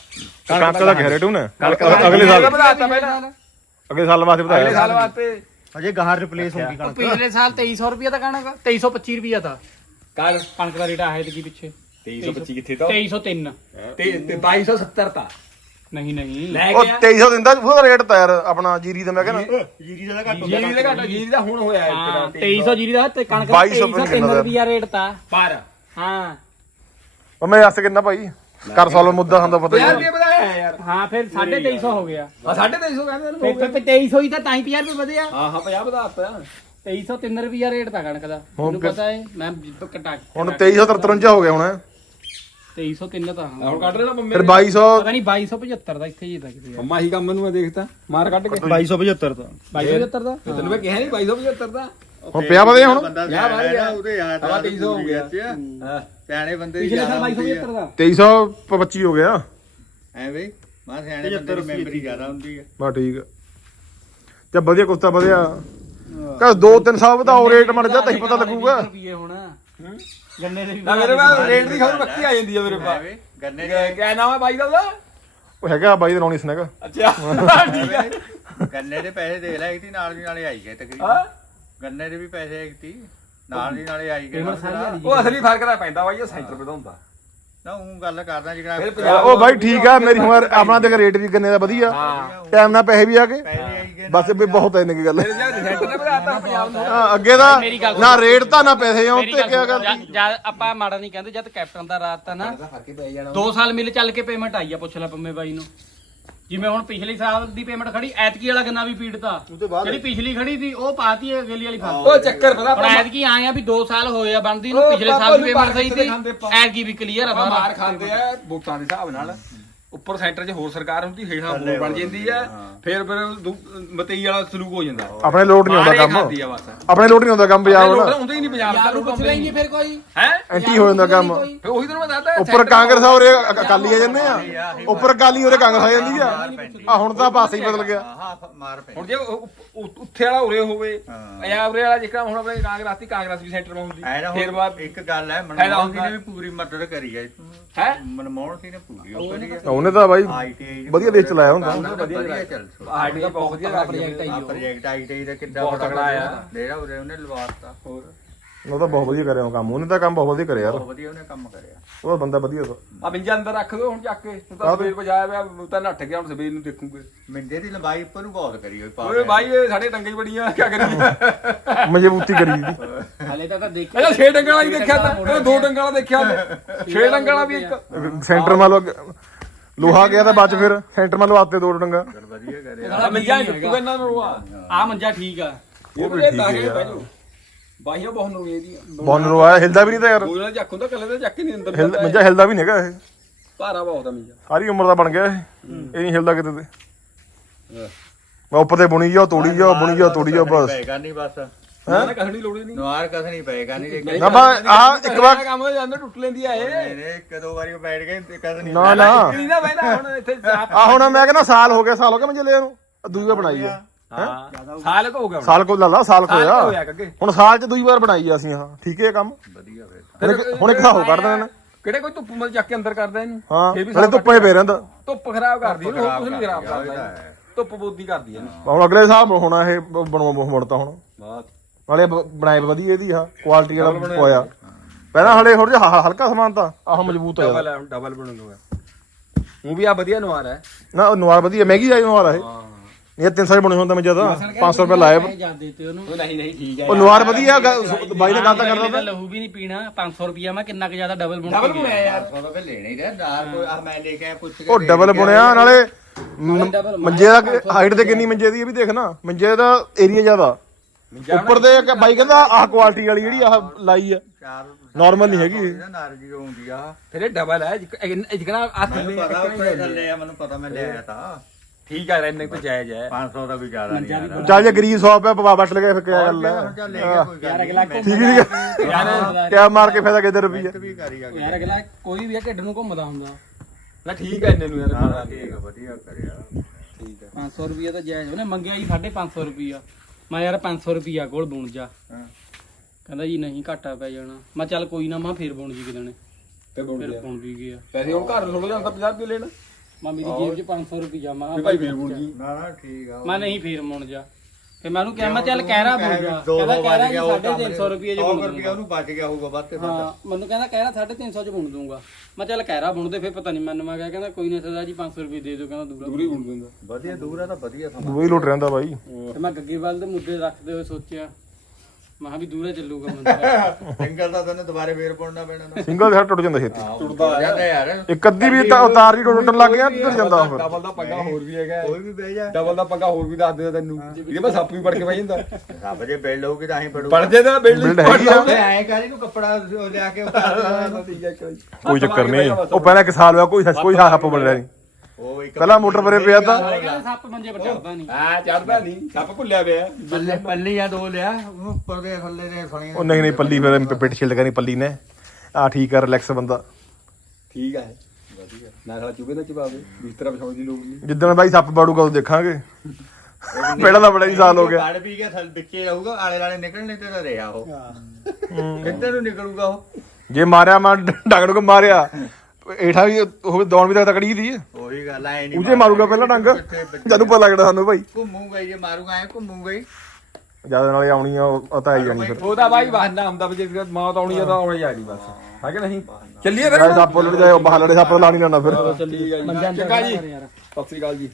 ਕਣਕ ਦਾ ਰੇਟ ਉਹਨੇ ਕਣਕ ਅਗਲੇ ਸਾਲ। ਵਧਾਤਾ ਪਹਿਲਾਂ। ਅਗਲੇ ਸਾਲ ਵਾਸਤੇ ਅਗਲੇ ਵਧਾਇਆ ਸਾਲ ਵਾਸਤੇ। ਅਜੇ ਗਾਹਰ ਰਿਪਲੇਸ ਹੋ ਗਈ ਕਣਕ। ਪਿਛਲੇ ਸਾਲ 2300 ਰੁਪਏ ਦਾ ਕਣਕ 2325 ਰੁਪਏ ਦਾ। ਕੱਲ ਕਣਕ ਦਾ ਰੇਟ ਆਇਆ ਤੇ ਕੀ ਪਿੱਛੇ। 2325 ਕਿੱਥੇ ਤਾਂ 2303 ਤੇ ਤੇ 2270 ਤਾਂ ਨਹੀਂ ਨਹੀਂ ਲੈ ਉਹ ਗਿਆ 2300 ਦਿੰਦਾ ਉਹਦਾ ਰੇਟ ਤਾਂ ਯਾਰ ਆਪਣਾ ਜੀਰੀ ਦਾ ਮੈਂ ਕਹਿੰਦਾ ਜੀਰੀ ਦਾ ਘੱਟ ਜੀਰੀ ਦਾ ਘਾਟਾ ਜੀਰੀ ਦਾ ਹੁਣ ਹੋਇਆ ਹਾਂ ਇੱਕ 2300 ਜੀਰੀ ਦਾ ਤੇ ਕਣਕ ਦਾ 2200 ਰੁਪਏ 2303 ਰੁਪਿਆ ਰੇਟ ਤਾਂ ਪਰ ਹਾਂ ਉਹ ਮੇਰੇ ਵਾਸਤੇ ਕਿੰਨਾ ਭਾਈ ਕਰ ਸਾਲੋ ਮੁੱਦਾ ਹੁੰਦਾ ਪਤਾ ਹੀ 50 ਨਹੀਂ ਰੁਪਏ ਵਧਾਇਆ ਯਾਰ ਹਾਂ ਫਿਰ 2350 ਹੋ ਗਿਆ ਆ 350 ਕਹਿੰਦੇ ਨੇ ਫਿਰ ਫਿਰ 2300 ਹੀ ਤਾਂ ਤਾਂ ਹੀ 50 ਰੁਪਏ ਵਧਿਆ ਹਾਂ ਹਾਂ 50 ਵਧਾਤਾ 2303 ਰੁਪਿਆ ਰੇਟ ਤਾਂ ਕਣਕ ਦਾ ਮੈਨੂੰ ਪਤਾ ਹੈ ਮੈਂ ਕਟਾ ਹੁਣ 2353 ਹੋ ਗਿਆ ਹੁਣ 2303 ਤਾਂ। ਹਾਂ। ਹੁਣ ਕੱਢ ਲੈਣਾ ਮੰਮੇ ਫਿਰ 2200 ਪਤਾ ਨਹੀਂ 2275 ਦਾ ਇੱਥੇ ਹੀ ਤਾਂ ਕਿਤੇ ਮੰਮਾ ਹੀ ਕੰਮ ਨੂੰ ਮੈਂ ਦੇਖਤਾ। ਮਾਰ ਕੱਢ ਕੇ। 2275 ਦਾ। 2275 ਦਾ? ਤੈਨੂੰ ਮੈਂ ਕਿਹਾ ਨਹੀਂ 2275 ਦਾ। ਹੁਣ ਪਿਆ ਵਧੇ ਹੁਣ? ਬੰਦਾ ਯਾਰ ਸਿਆਣਾ ਵੱਧ ਗਿਆ। ਹੈ ਨਾ, ਉਹਦੇ ਯਾਰ ਸਵਾ ਤੇਈ ਸੌ ਹੋ ਗਿਆ। ਹਾਂ। ਸਿਆਣੇ ਬੰਦੇ ਦੀ ਪਿਛਲੇ ਸਾਲ ਜ਼ਿਆਦਾ ਹੁੰਦੀ ਆ। 2275 ਦਾ। 2325 ਹੋ ਗਿਆ। ਐ ਬਈ ਮਾਂ ਸਿਆਣੇ ਬੰਦੇ ਦੀ ਮੈਮਰੀ ਜ਼ਿਆਦਾ ਹੁੰਦੀ ਹੈ ਬਾ ਠੀਕ ਆ। ਤੇ ਵਧੀਆ ਕੁਸਤਾ ਵਧਿਆ। ਕਹ ਦੋ ਤਿੰਨ ਸਾਲ ਵਧਾਓ ਰੇਟ ਮੜ ਜਾ ਤਾਂ ਹੀ ਪਤਾ ਲੱਗੂਗਾ। ਰੁਪਏ ਹੁਣ। ਗੰਨੇ ਦੇ ਵੀ ਨਾ ਮੇਰੇ ਕੋਲ ਰੇਟ ਦੀ ਖਬਰ ਪੱਕੀ ਆ ਜਾਂਦੀ ਆ ਮੇਰੇ ਐ ਪਾਸ ਵੇ ਗੰਨੇ ਦੇ ਕਿਆ ਨਾਮ ਹੈ ਬਾਈ ਦਾ ਉਹਦਾ? ਉਹ ਹੈਗਾ ਬਾਈ ਦੇ ਰੌਣੀ ਸਨੈਕ ਅੱਛਾ। ਠੀਕ ਹੈ ਗੰਨੇ ਦੇ ਪੈਸੇ ਦੇ ਲੈ ਇਤੀ ਨਾਲ ਦੀ ਨਾਲੇ ਆਈ ਗਏ ਹਾਂ? ਤਕਰੀਬਨ ਗੰਨੇ ਦੇ ਵੀ ਪੈਸੇ ਇਤੀ ਨਾਲ ਦੀ ਨਾਲੇ ਆਈ ਗਏ ਉਹ ਅਸਲੀ ਫ਼ਰਕ ਤਾਂ ਪੈਂਦਾ ਬਾਈ ਉਹ ਸੈਂਟਰ ਤੇ ਹੁੰਦਾ ਨਾ ਉਹ ਗੱਲ ਕਰਦਾ ਫਿਰ ਜਿਹੜਾ ਪੰਜਾਬ- ਉਹ ਬਾਈ ਠੀਕ ਆ ਮੇਰੀ ਹੁਣ ਆਪਣਾ ਤੇ ਰੇਟ ਵੀ ਗੰਨੇ ਦਾ ਵਧੀਆ। ਹਾਂ। ਟਾਈਮ ਨਾਲ ਪੈਸੇ ਵੀ ਆ ਗਏ। ਬਸ ਵੀ ਬਹੁਤ ਇੰਨੀ ਕੀ ਗੱਲ ਹੈ। ਮੇਰੇ ਜਿਹੜਾ ਸੈਂਟਰ ਨੇ ਵਧਾਤਾ ਪੰਜਾਬ ਨੂੰ। ਹਾਂ, ਅੱਗੇ ਦਾ ਨਾ ਰੇਟ ਤਾਂ ਨਾ ਪੈਸੇ ਆ ਮੇਰੀ ਉੱਤੇ ਗੱਲ ਜਦ ਆਪਾਂ ਮਾੜਾ ਨਹੀਂ ਕਹਿੰਦੇ ਜਦ ਕੈਪਟਨ ਦਾ ਰਾਤ ਤਾਂ ਨਾ ਫ਼ਰਕ ਪੈ ਜਾਣਾ। 2 ਸਾਲ ਮਿਲ ਚੱਲ ਕੇ ਪੇਮੈਂਟ ਆਈ ਆ ਪੁੱਛ ਲੈ ਪੰਮੇ ਬਾਈ ਨੂੰ। ਜਿਵੇਂ ਹੁਣ ਪਿਛਲੇ ਸਾਲ ਦੀ ਪੇਮੈਂਟ ਖੜੀ ਐਤਕੀ ਵਾਲਾ ਗੰਨਾ ਵੀ ਪੀੜਤਾ ਜਿਹੜੀ ਪਿਛਲੀ ਖੜੀ ਸੀ ਉਹ ਪਾਤੀ ਹੈ ਅਗਲੀ ਵਾਲੀ ਫਾਲ ਉਹ ਚੱਕਰ ਪਤਾ ਹੁਣ ਐਤਕੀ ਆਏ ਆ ਵੀ 2 ਸਾਲ ਹੋਏ ਆ ਬਣਦੀ ਨੂੰ ਉਹ ਪਿਛਲੇ ਸਾਲ ਦੀ ਨੂੰ ਪੇਮੈਂਟ ਸਹੀ ਸੀ। ਐਤਕੀ ਵੀ ਕਲੀਅਰ ਆ ਸਾਰਾ ਮਾਰ ਖਾਂਦੇ ਆ ਵੋਟਾਂ ਦੇ ਹਿਸਾਬ ਨਾਲ। ਉੱਪਰ ਸੈਂਟਰ 'ਚ ਹੋਰ ਸਰਕਾਰ ਹੁੰਦੀ ਹੇਠਾਂ ਹੋਰ ਬਣ ਜਾਂਦੀ ਆ ਫਿਰ ਫਿਰ ਮਤਈ ਵਾਲਾ ਸਲੂਕ ਹੋ ਜਾਂਦਾ। ਆਪਣੇ ਲੋਟ ਨਹੀਂ ਆਉਂਦਾ ਕੰਮ। ਆ ਆਪਣੇ ਲੋਟ ਨਹੀਂ ਆਉਂਦਾ ਕੰਮ ਪੰਜਾਬ ਲੋਕ ਦਾ ਹੁੰਦੇ ਹੀ ਨਹੀਂ ਪੰਜਾਬ ਯਾਰ ਦਾ ਪੁੱਛ ਲੈਂਗੇ ਫਿਰ ਕੋਈ। ਹੈ? ਐਂਟੀ ਹੋ ਜਾਂਦਾ ਕੰਮ। ਫਿਰ ਉਹੀ ਤੈਨੂੰ ਮੈਂ ਦੱਸਦਾ ਉੱਪਰ ਕਾਂਗਰਸ ਆ ਅ- ਅਕਾਲੀ ਆ ਜੰਨੇ ਆ। ਉੱਪਰ ਅਕਾਲੀ ਉਰੇ ਕਾਂਗਰਸ ਆ ਜਾਂਦੀ ਆ। ਆ ਹੁਣ ਤਾਂ ਪਾਸੇ ਹੀ ਬਦਲ ਗਿਆ। ਹਾਂ ਮਾਰ ਪੈ ਹੁਣ ਜੇ ਉੱਥੇ ਵਾਲਾ ਉਰੇ ਹੋਵੇ। ਜਾਂ ਉਰੇ ਵਾਲਾ ਜਿਕਾ ਹੁਣ ਆਪਣੇ ਕਾਂਗਰਸ ਦੀ ਕਾਂਗਰਸ ਵੀ ਸੈਂਟਰ ਮਾ ਹੁੰਦੀ ਫਿਰ ਬਾਅਦ ਇੱਕ ਗੱਲ ਹੈ ਮਨਮੋਹਨ ਸਿੰਘ। ਨੇ ਵੀ ਪੂਰੀ ਮਦਦ ਕਰੀ ਹੈ ਹੈ? ਮਨਮੋਹਨ ਸਿੰਘ ਨੇ ਪੂਰੀ ਉਹ ਕਰੀ ਹੈ ਉਹਨੇ ਤਾਂ ਬਾਈ ਆਈਟੀਆਈ ਵਧੀਆ ਦੇਸ਼ ਚਲਾਇਆ ਹੁੰਦਾ। ਵਧੀਆ ਚੱਲ ਆਰਟੀ ਦਾ ਬਹੁਤ ਵਧੀਆ ਲੱਗ ਪ੍ਰੋਜੈਕਟ ਆਈ ਆ ਉਹ। ਪ੍ਰੋਜੈਕਟ ਆਈਟੀਆਈ ਦਾ ਕਿੱਦਾਂ ਬਹੁਤ ਤਕੜਾ ਆ। ਜਿਹੜਾ ਉਰੇ ਉਹਨੇ ਲਵਾਤਾ ਹੋਰ। ਉਹ ਤਾਂ ਬਹੁਤ ਵਧੀਆ ਕਰਿਆ ਉਹ ਕੰਮ। ਉਹਨੇ ਤਾਂ ਕੰਮ ਬਹੁਤ ਵਧੀਆ ਕਰਿਆ ਯਾਰ। ਬਹੁਤ ਵਧੀਆ ਉਹਨੇ ਕੰਮ ਕਰਿਆ। ਉਹ ਤਾਂ ਬੰਦਾ ਵਧੀਆ ਤਾ। ਆ ਮਿੰਜਾ ਅੰਦਰ ਰੱਖ ਦੋ ਹੁਣ ਚੱਕ ਕੇ। ਹੁਣ ਤਾਂ ਸਵੇਰ ਵਜਾਇਆ ਪਿਆ ਹੁਣ ਤਾਂ ਨੱਠ ਗਿਆ ਹੁਣ ਸਵੇਰ ਨੂੰ ਦੇਖੂਗੇ। ਮਿੰਦੇ ਦੀ ਲੰਬਾਈ ਉੱਪਰ ਨੂੰ ਬਹੁਤ ਕਰੀ ਹੋਈ ਪਾ ਓਏ ਭਾਈ ਇਹ ਸਾਡੇ ਡੰਗੇ ਬੜੀਆਂ ਕੀ ਕਰੀਏ? ਮਜ਼ਬੂਤੀ ਕਰੀ ਦੀ। ਹਲੇ ਤਾਂ ਤਾਂ ਦੇਖ ਅੱਛਾ ਛੇ ਡੰਗਾਂ ਵਾਲਾ ਹੀ ਦੇਖਿਆ ਤਾਂ ਉਹ ਦੋ ਡੰਗਾਂ ਵਾਲਾ ਦੇਖਿਆ ਡੰਗਾਂ ਵਾਲਾ ਵੀ ਇੱਕ। ਸੈਂਟਰ ਮੰਨ ਲਓ ਲੋਹਾ ਗਿਆ ਤਾਂ ਬਾਅਦ 'ਚ ਫਿਰ ਸੈਂਟਰ ਮੰਨ ਲਓ ਆਤੇ ਦੋ ਡੰਗਾ। ਵਧੀਆ ਕਰਿਆ ਆ ਮਿੰਜਾ ਟੁੱਟੂਗਾ ਇਹਨਾਂ ਨੂੰ ਆ ਆ ਮੰਜਾ ਠੀਕ ਆ। ਉਹ ਵੀ ਠੀਕ ਹੈ ਬਾਹੀਆਂ ਬਹੁਤ ਬੌਨ ਨੂੰ ਆਇਆ ਹਿਲਦਾ ਵੀ ਨਹੀਂ ਤਾਂ ਯਾਰ। ਕੋਈ ਨਾਲ ਚੱਕ ਹੁੰਦਾ ਕੱਲੇ ਦਾ ਚੱਕ ਹੀ ਨਹੀਂ ਅੰਦਰ ਹਿਲ ਮੰਜਾ ਹਿਲਦਾ ਵੀ ਨਹੀਂਗਾ ਇਹ। ਭਾਰਾ ਬਹੁਤ ਆ ਮਿੰਜਾ। ਸਾਰੀ ਉਮਰ ਦਾ ਬਣ ਗਿਆ ਇਹ। ਇਹ ਨਹੀਂ ਹਿਲਦਾ ਕਿਤੇ ਤੇ। ਮੈਂ ਉੱਪਰ ਤੇ ਬੁਣੀ ਜਾਓ ਤੋੜੀ ਜਾਓ ਬੁਣੀ ਜਾਓ ਤੋੜੀ ਜਾਓ ਬਸ। ਪਏਗਾ ਨਹੀਂ ਬਸ। ਨਾ ਨਾ ਕਸਣੀ ਲੋੜ ਹੀ ਨਹੀਂ। ਨਵਾਰ ਕਸ ਨਹੀਂ ਪਏਗਾ ਨਹੀਂ ਜੇ ਨਾ ਬਾ ਆਹ ਇੱਕ ਵਾਰ ਕੰਮ ਹੋ ਜਾਂਦਾ ਟੁੱਟ ਲੈਂਦੀ ਆ ਇਹ। ਇਹਨੇ ਇੱਕ ਦੋ ਵਾਰੀ ਉਹ ਬੈਠ ਗਏ ਤੇ ਕਸ ਨਹੀਂ ਨਾ। ਨਾ ਨਹੀਂ ਨਾ ਬੈਠਾ ਹੁਣ ਇੱਥੇ (laughs) ਆ ਹੁਣ ਮੈਂ ਕਹਿੰਦਾ ਸਾਲ ਹੋ ਗਿਆ ਸਾਲ ਹੋ ਗਿਆ ਮੰਜੇ ਲਿਆ ਨੂੰ। ਵਾਰ ਬਣਾਈ ਆ। ਹਾਂ। ਸਾਲ ਕੋ ਹੋ ਗਿਆ। ਸਾਲ ਕੋ ਲਾ ਲਾ ਸਾਲ ਕੋ ਆ ਹੋਇਆ। ਹੁਣ ਸਾਲ ਚ ਦੂਈ ਵਾਰ ਬਣਾਈ ਆ ਅਸੀਂ ਹਾਂ ਠੀਕ ਹੈ ਕੰਮ? ਵਧੀਆ ਫਿਰ। ਹੁਣ ਇੱਕ- ਹੋ ਕੱਢ ਦੇਣਾ ਕਿਹੜੇ ਕੋਈ ਧੁੱਪ ਮਲ ਚੱਕ ਕੇ ਅੰਦਰ ਕਰਦਾ ਇਹਨੂੰ? ਹਾਂ ਹਲੇ ਧੁੱਪੇ ਪਏ ਰਹਿੰਦਾ। ਧੁੱਪ ਖਰਾਬ ਕਰਦੀ ਇਹਨੂੰ ਹੋਰ ਕੁਝ ਨਹੀਂ ਖਰਾਬ ਕਰਦਾ। ਧੁੱਪ ਬੋਦੀ ਕਰਦੀ ਇਹਨੂੰ। ਹੁਣ ਅਗਲੇ ਸਾਲ ਹੋਣਾ ਇਹ ਬਣਵਾ ਮੁੜਤਾ ਹੁਣ। ਬਾਤ ਨਾਲੇ ਬ- ਬਣਾਏ ਵਧੀਆ ਇਹਦੀ ਆ ਕੁਆਲਿਟੀ ਵਾਲਾ ਹੋਇਆ। ਪਹਿਲਾਂ ਹਲੇ ਥੋੜਾ ਜਿਹਾ ਹ- ਹਲਕਾ ਸਮਾਨ ਤਾਂ। ਆਹ ਮਜ਼ਬੂਤ ਹੋਇਆ। ਡਬਲ ਡਬਲ ਬਣੂਗਾ ਉਹ ਵੀ ਆ ਵਧੀਆ ਨਵਾਰ ਹੈ। ਨਾ ਉਹ ਨਵਾਰ ਵਧੀਆ ਮਹਿੰਗੀ ਆਈ ਨਵਾਰ ਆ ਇਹ। ਹਾਂ। ਇਹ 300 ਦੇ ਬਣੇ ਹੁੰਦਾ ਮੈਂ ਜਦ 500 ਰੁਪਏ ਲਾਇਆ। ਜਾਂ ਦੇਤੇ ਉਹਨੂੰ। ਉਹ ਨਹੀਂ ਨਹੀਂ ਠੀਕ ਹੈ। ਉਹ ਨਵਾਰ ਵਧੀਆ ਗ- ਬਾਈ ਨੇ ਗੱਲ ਤਾਂ ਕਰਦਾ ਤਾਂ ਤਾ। ਲਹੂ ਵੀ ਨਹੀਂ ਪੀਣਾ 500 ਰੁਪਿਆ ਮੈਂ ਕਿੰਨਾ ਕੁ ਜ਼ਿਆਦਾ ਡਬਲ ਬਣ ਡਬਲ ਬਣਾਇਆ ਯਾਰ। 100 ਰੁਪਏ ਲੈਣੇ ਦੇ ਨਾ ਕੋਈ ਆ ਮੈਂ ਲੈ ਕੇ ਆਇਆ ਪੁੱਛ ਕੇ ਉਹ ਡਬਲ ਬੁਣਿਆ ਨਾਲੇ ਮ- ਮੰਜੇ ਦਾ ਹਾਈਟ ਤੇ ਕਿੰਨੀ ਮੰਜੇ ਦੀ ਇਹ ਵੀ ਦੇਖ ਨਾ ਮੰਜੇ ਦਾ ਏਰੀਆ ਜ਼ਿਆਦਾ। ਉੱਪਰ ਤੇ ਇੱਕ ਬਾਈ ਕਹਿੰਦਾ ਆਹ ਕੁਆਲਿਟੀ ਵਾਲੀ ਜਿਹੜੀ ਆਹ ਲਾਈ ਆ। ਚਾਰ ਨਾਰਮਲ ਨਹੀਂ ਹੈਗੀ। ਇਹ। ਨਾਰਜੀ ਹੁੰਦੀ ਆ ਫਿਰ ਇਹ ਡਬਲ ਹੈ ਜਿਕਣਾ ਹੱਥ ਮੈਨੂੰ ਪਤਾ ਥੱਲੇ ਆ ਮੈਨੂੰ ਪਤਾ ਮੈਂ ਲਿਆਇਆ ਤਾਂ। ਠੀਕ ਹੈ ਇੰਨੇ ਕੁ ਜਾਇਜ਼ ਹੈ 500 ਦਾ ਵੀ ਜ਼ਿਆਦਾ ਨਹੀਂ ਯਾਰ ਚੱਲ ਜੇ ਗਰੀਬ ਸੌ ਰੁਪਏ ਪਵਾ ਵੱਟ ਲਗੇ ਫਿਰ ਕਿਆ ਗੱਲ ਹੈ ਚੱਲ ਲੈ ਗਿਆ ਕੋਈ ਗੱਲ ਨਹੀਂ ਠੀਕ ਨਹੀਂ ਯਾਰ ਕਿਆ ਮਾਰ ਕੇ ਫਾਇਦਾ ਰੁਪਈਆ? ਵੀ ਕਰੀ ਆ ਯਾਰ ਅਗਲਾ ਕੋਈ ਵੀ ਆ ਢਿੱਡ ਨੂੰ ਘੁੰਮਦਾ ਹੁੰਦਾ। ਨਾ ਠੀਕ ਹੈ ਇੰਨੇ ਨੂੰ ਯਾਰ ਠੀਕ ਆ ਵਧੀਆ ਕਰਿਆ। ਠੀਕ ਹੈ 500 ਰੁਪਿਆ ਤਾਂ ਜਾਇਜ਼ ਉਹਨੇ ਮੰਗਿਆ ਜੀ 550 ਰੁਪਿਆ ਮੈਂ ਯਾਰ 500 ਰੁਪਿਆ ਕੋਲ ਬੁਣ ਜਾ। ਹਾਂ। ਕਹਿੰਦਾ ਜੀ ਨਹੀਂ ਘਾਟਾ ਪੈ ਜਾਣਾ। ਮੈਂ ਚੱਲ ਕੋਈ ਨਾ ਮੈਂ ਫੇਰ ਬੁਣ ਜੀ ਕਿਦਣੇ ਤੇ ਬੋਲ ਫਿਰ ਗਿਆ ਬੁਣ ਵੀ ਗਿਆ। ਪੈਸੇ ਹੁਣ ਘਰ ਥੋੜਾ ਜਾਂਦਾ 50 ਰੁਪਏ ਲੈਣ? ਮੈਂ ਮੇਰੀ ਜੇਬ 'ਚ 500 ਰੁਪਿਆ ਮੈਂ ਵੀ ਭਾਈ ਫੇਰ ਬੋਲ ਜੀ। ਨਾ ਨਾ ਠੀਕ ਆ। ਮੈਂ ਨਹੀਂ ਫੇਰ ਮੁਣ ਜਾ। ਤੇ ਮੈਂ ਉਹਨੂੰ ਕਿਹਾ ਮੈਂ ਚੱਲ ਕਹਿ ਰਹਾ ਬੁਣ ਜਾ। ਦੋ ਕਹਿੰਦਾ ਸੌ ਕਹਿ ਰਹਾ ਵੱਜ ਜੀ ਗਿਆ ਉਹ 350 ਰੁਪਏ 'ਚ ਬੁਣ ਰੁਪਏ ਦੂੰਗਾ। ਉਹਨੂੰ ਬਚ ਗਿਆ ਹੋਊਗਾ ਵੱਧ ਤੇ ਹਾਂ ਮੈਨੂੰ ਕਹਿੰਦਾ ਕਹਿ ਰਹਾ 350 'ਚ ਬੁਣ ਦੂੰਗਾ। ਮੈਂ ਚੱਲ ਕਹਿ ਰਹਾ ਬੁਣ ਦੇ ਫਿਰ ਪਤਾ ਨਹੀਂ ਮੈਨੂੰ ਮੈਂ ਕਿਹਾ ਕਹਿੰਦਾ ਕੋਈ ਨਹੀਂ ਸਰਦਾਰ ਜੀ 500 ਰੁਪਏ ਦੇ ਦਿਓ ਕਹਿੰਦਾ ਦੂਰਾ ਪੂਰੀ ਬੋਲ ਦਿੰਦਾ। ਵਧੀਆ ਦੂਰ ਆ ਤਾਂ ਵਧੀਆ ਸਮਾਂ। ਦੂਏ ਲੁੱਟ ਰਹਿੰਦਾ ਬਾਈ। ਤੇ ਮੈਂ ਗੱਗੇਵਾਲ ਦੇ ਮੁੱਦੇ ਰੱਖਦੇ ਹੋਏ ਸੋਚਿਆ। ਮੈਂ ਕਿਹਾ ਵੀ ਦੂਰਾ ਚੱਲੂਗਾ ਬੰਦਾ। (laughs) ਸਿੰਗਲ ਦਾ ਤੈਨੂੰ ਦੁਬਾਰੇ ਫੇਰ ਪਾਉਣਾ ਪੈਣਾ ਨਾ। ਸਿੰਗਲ ਦੇ ਟੁੱਟ ਜਾਂਦਾ ਛੇਤੀ। ਟੁੱਟਦਾ ਜਾਂਦਾ ਯਾਰ। ਇੱਕ ਅੱਧੀ ਵੀ ਤਾਂ ਉਤਾਰ ਦੀ ਟੁੱਟਣ ਲੱਗ ਗਿਆ ਟੁੱਟ ਜਾਂਦਾ ਫਿਰ। ਡਬਲ ਦਾ ਪੰਗਾ ਹੋਰ ਵੀ ਹੈਗਾ। ਕੋਈ ਵੀ ਬਹਿ ਜਾ ਡਬਲ ਦਾ ਪੰਗਾ ਹੋਰ ਵੀ ਦੱਸ ਦਿਓ ਤੈਨੂੰ। ਇਹਦੇ ਮੈਂ ਸੱਪ ਵੀ ਪੜ ਕੇ ਬਹਿ ਜਾਂਦਾ। ਰੱਬ ਜੇ ਬਿਲਡ ਹੋਊਗੀ ਤਾਂ ਅਸੀਂ ਪੜੂ ਪੜ ਜੇ ਤਾਂ ਹੈਗੀ ਆ। ਐ ਕਰ ਇਹਨੂੰ ਕੱਪੜਾ ਲਿਆ ਕੇ ਉਤਾਰ। ਕੋਈ ਚੱਕਰ ਨਹੀਂ। ਉਹ ਪਹਿਲਾਂ ਇੱਕ ਸਾਲ ਹੋਇਆ ਕੋਈ ਕੋਈ ਹੱਪ ਬਣ ਰਿਹਾ ਨਹੀਂ ਉਹ ਇੱਕ ਪਹਿਲਾਂ ਮੋਟਰ ਪਰੇ ਪਿਆ ਤਾਂ। ਨਾਲੇ ਕਹਿੰਦਾ ਸੱਪ ਮੰਜੇ ਪਰ ਚੜਦਾ ਨਹੀਂ। ਹਾਂ ਚੜਦਾ ਨਹੀਂ। ਸੱਪ ਭੁੱਲਿਆ ਪਿਆ। ਪੱਲੇ ਪੱਲੀਆਂ ਦੋ ਲਿਆ। ਉਹਨੂੰ ਉੱਪਰ ਦੇ ਥੱਲੇ ਦੇ ਸੁਣੀਆਂ ਉਹ ਨਹੀਂ ਨਹੀਂ ਪੱਲੀ ਫਿਰ ਪਿੱਟ ਛਿਲਦ ਕਰਨੀ ਪੱਲੀ ਨੇ। ਆ ਠੀਕ ਆ ਰਿਲੈਕਸ ਬੰਦਾ। ਠੀਕ ਹੈ ਵਧੀਆ। ਨਾ ਸਾਲਾ ਚੁਬੇ ਨਾ ਚਬਾਵੇ ਬਿਸਤਰਾ ਵਿਛਾਉਣ ਦੀ ਲੋੜ ਨਹੀਂ। ਜਿੱਦਣ ਬਾਈ ਸੱਪ ਬਾੜੂਗਾ ਉਹ ਦੇਖਾਂਗੇ। ਪਹਿਲਾਂ ਤਾਂ ਬੜਾ ਹੀ ਸਾਲ ਹੋ ਗਿਆ। ਗੜ ਪੀ ਕੇ ਥੱਲੇ ਵਿੱਚੇ ਰਹੂਗਾ ਆਲੇ ਲਾਲੇ ਨਿਕਲਣੇ ਤੇ ਤਾਂ ਰਿਹਾ ਉਹ। ਕਿੱਧਰ ਨੂੰ ਨਿਕਲੂਗਾ ਉਹ? ਜੇ ਮਾਰਿਆ ਮੈਂ ਡੰਗ ਨੂੰ ਮਾਰਿਆ। ਏਠਾ ਵੀ ਉਹ ਦੌਣ ਵੀ ਤਾਂ ਤਕੜੀ ਦੀ ਉਹੀ ਗੱਲ ਐ ਨਹੀਂ ਉਜੇ ਮਾਰੂਗਾ ਪਹਿਲਾਂ ਡੰਗ। ਜਦੋਂ ਪਤਾ ਲੱਗਦਾ ਸਾਨੂੰ ਭਾਈ। ਘੁੰਮੂਗਾ ਹੀ ਜੇ ਮਾਰੂਗਾ ਐ ਘੁੰਮੂਗਾ ਹੀ। ਜ਼ਿਆਦਾ ਨਾਲੇ ਆਉਣੀ ਆ ਉਹ ਉਹ ਤਾਂ ਆਈ ਜਾਣੀ ਫਿਰ। ਉਹਦਾ ਬਾਈ ਬਹਾਨਾ ਹੁੰਦਾ ਵੀ ਜੇ ਮੌਤ ਆਉਣੀ ਆ ਤਾਂ ਆਉਣੀ ਜਾਣੀ ਬਸ। ਹੈ ਕਿ ਨਹੀਂ? ਚੱਲੀਏ ਫਿਰ। ਸੱਪ ਲੜ ਜਾਏ ਉਹ ਬਾਹਰ ਲੜੇ ਸੱਪ ਤਾਂ ਲਾਣੀ ਨਾ ਫਿਰ। ਹੈ ਜੀ। ਚੰਗਾ ਜੀ। ਸਤਿ ਸ੍ਰੀ ਅਕਾਲ ਜੀ।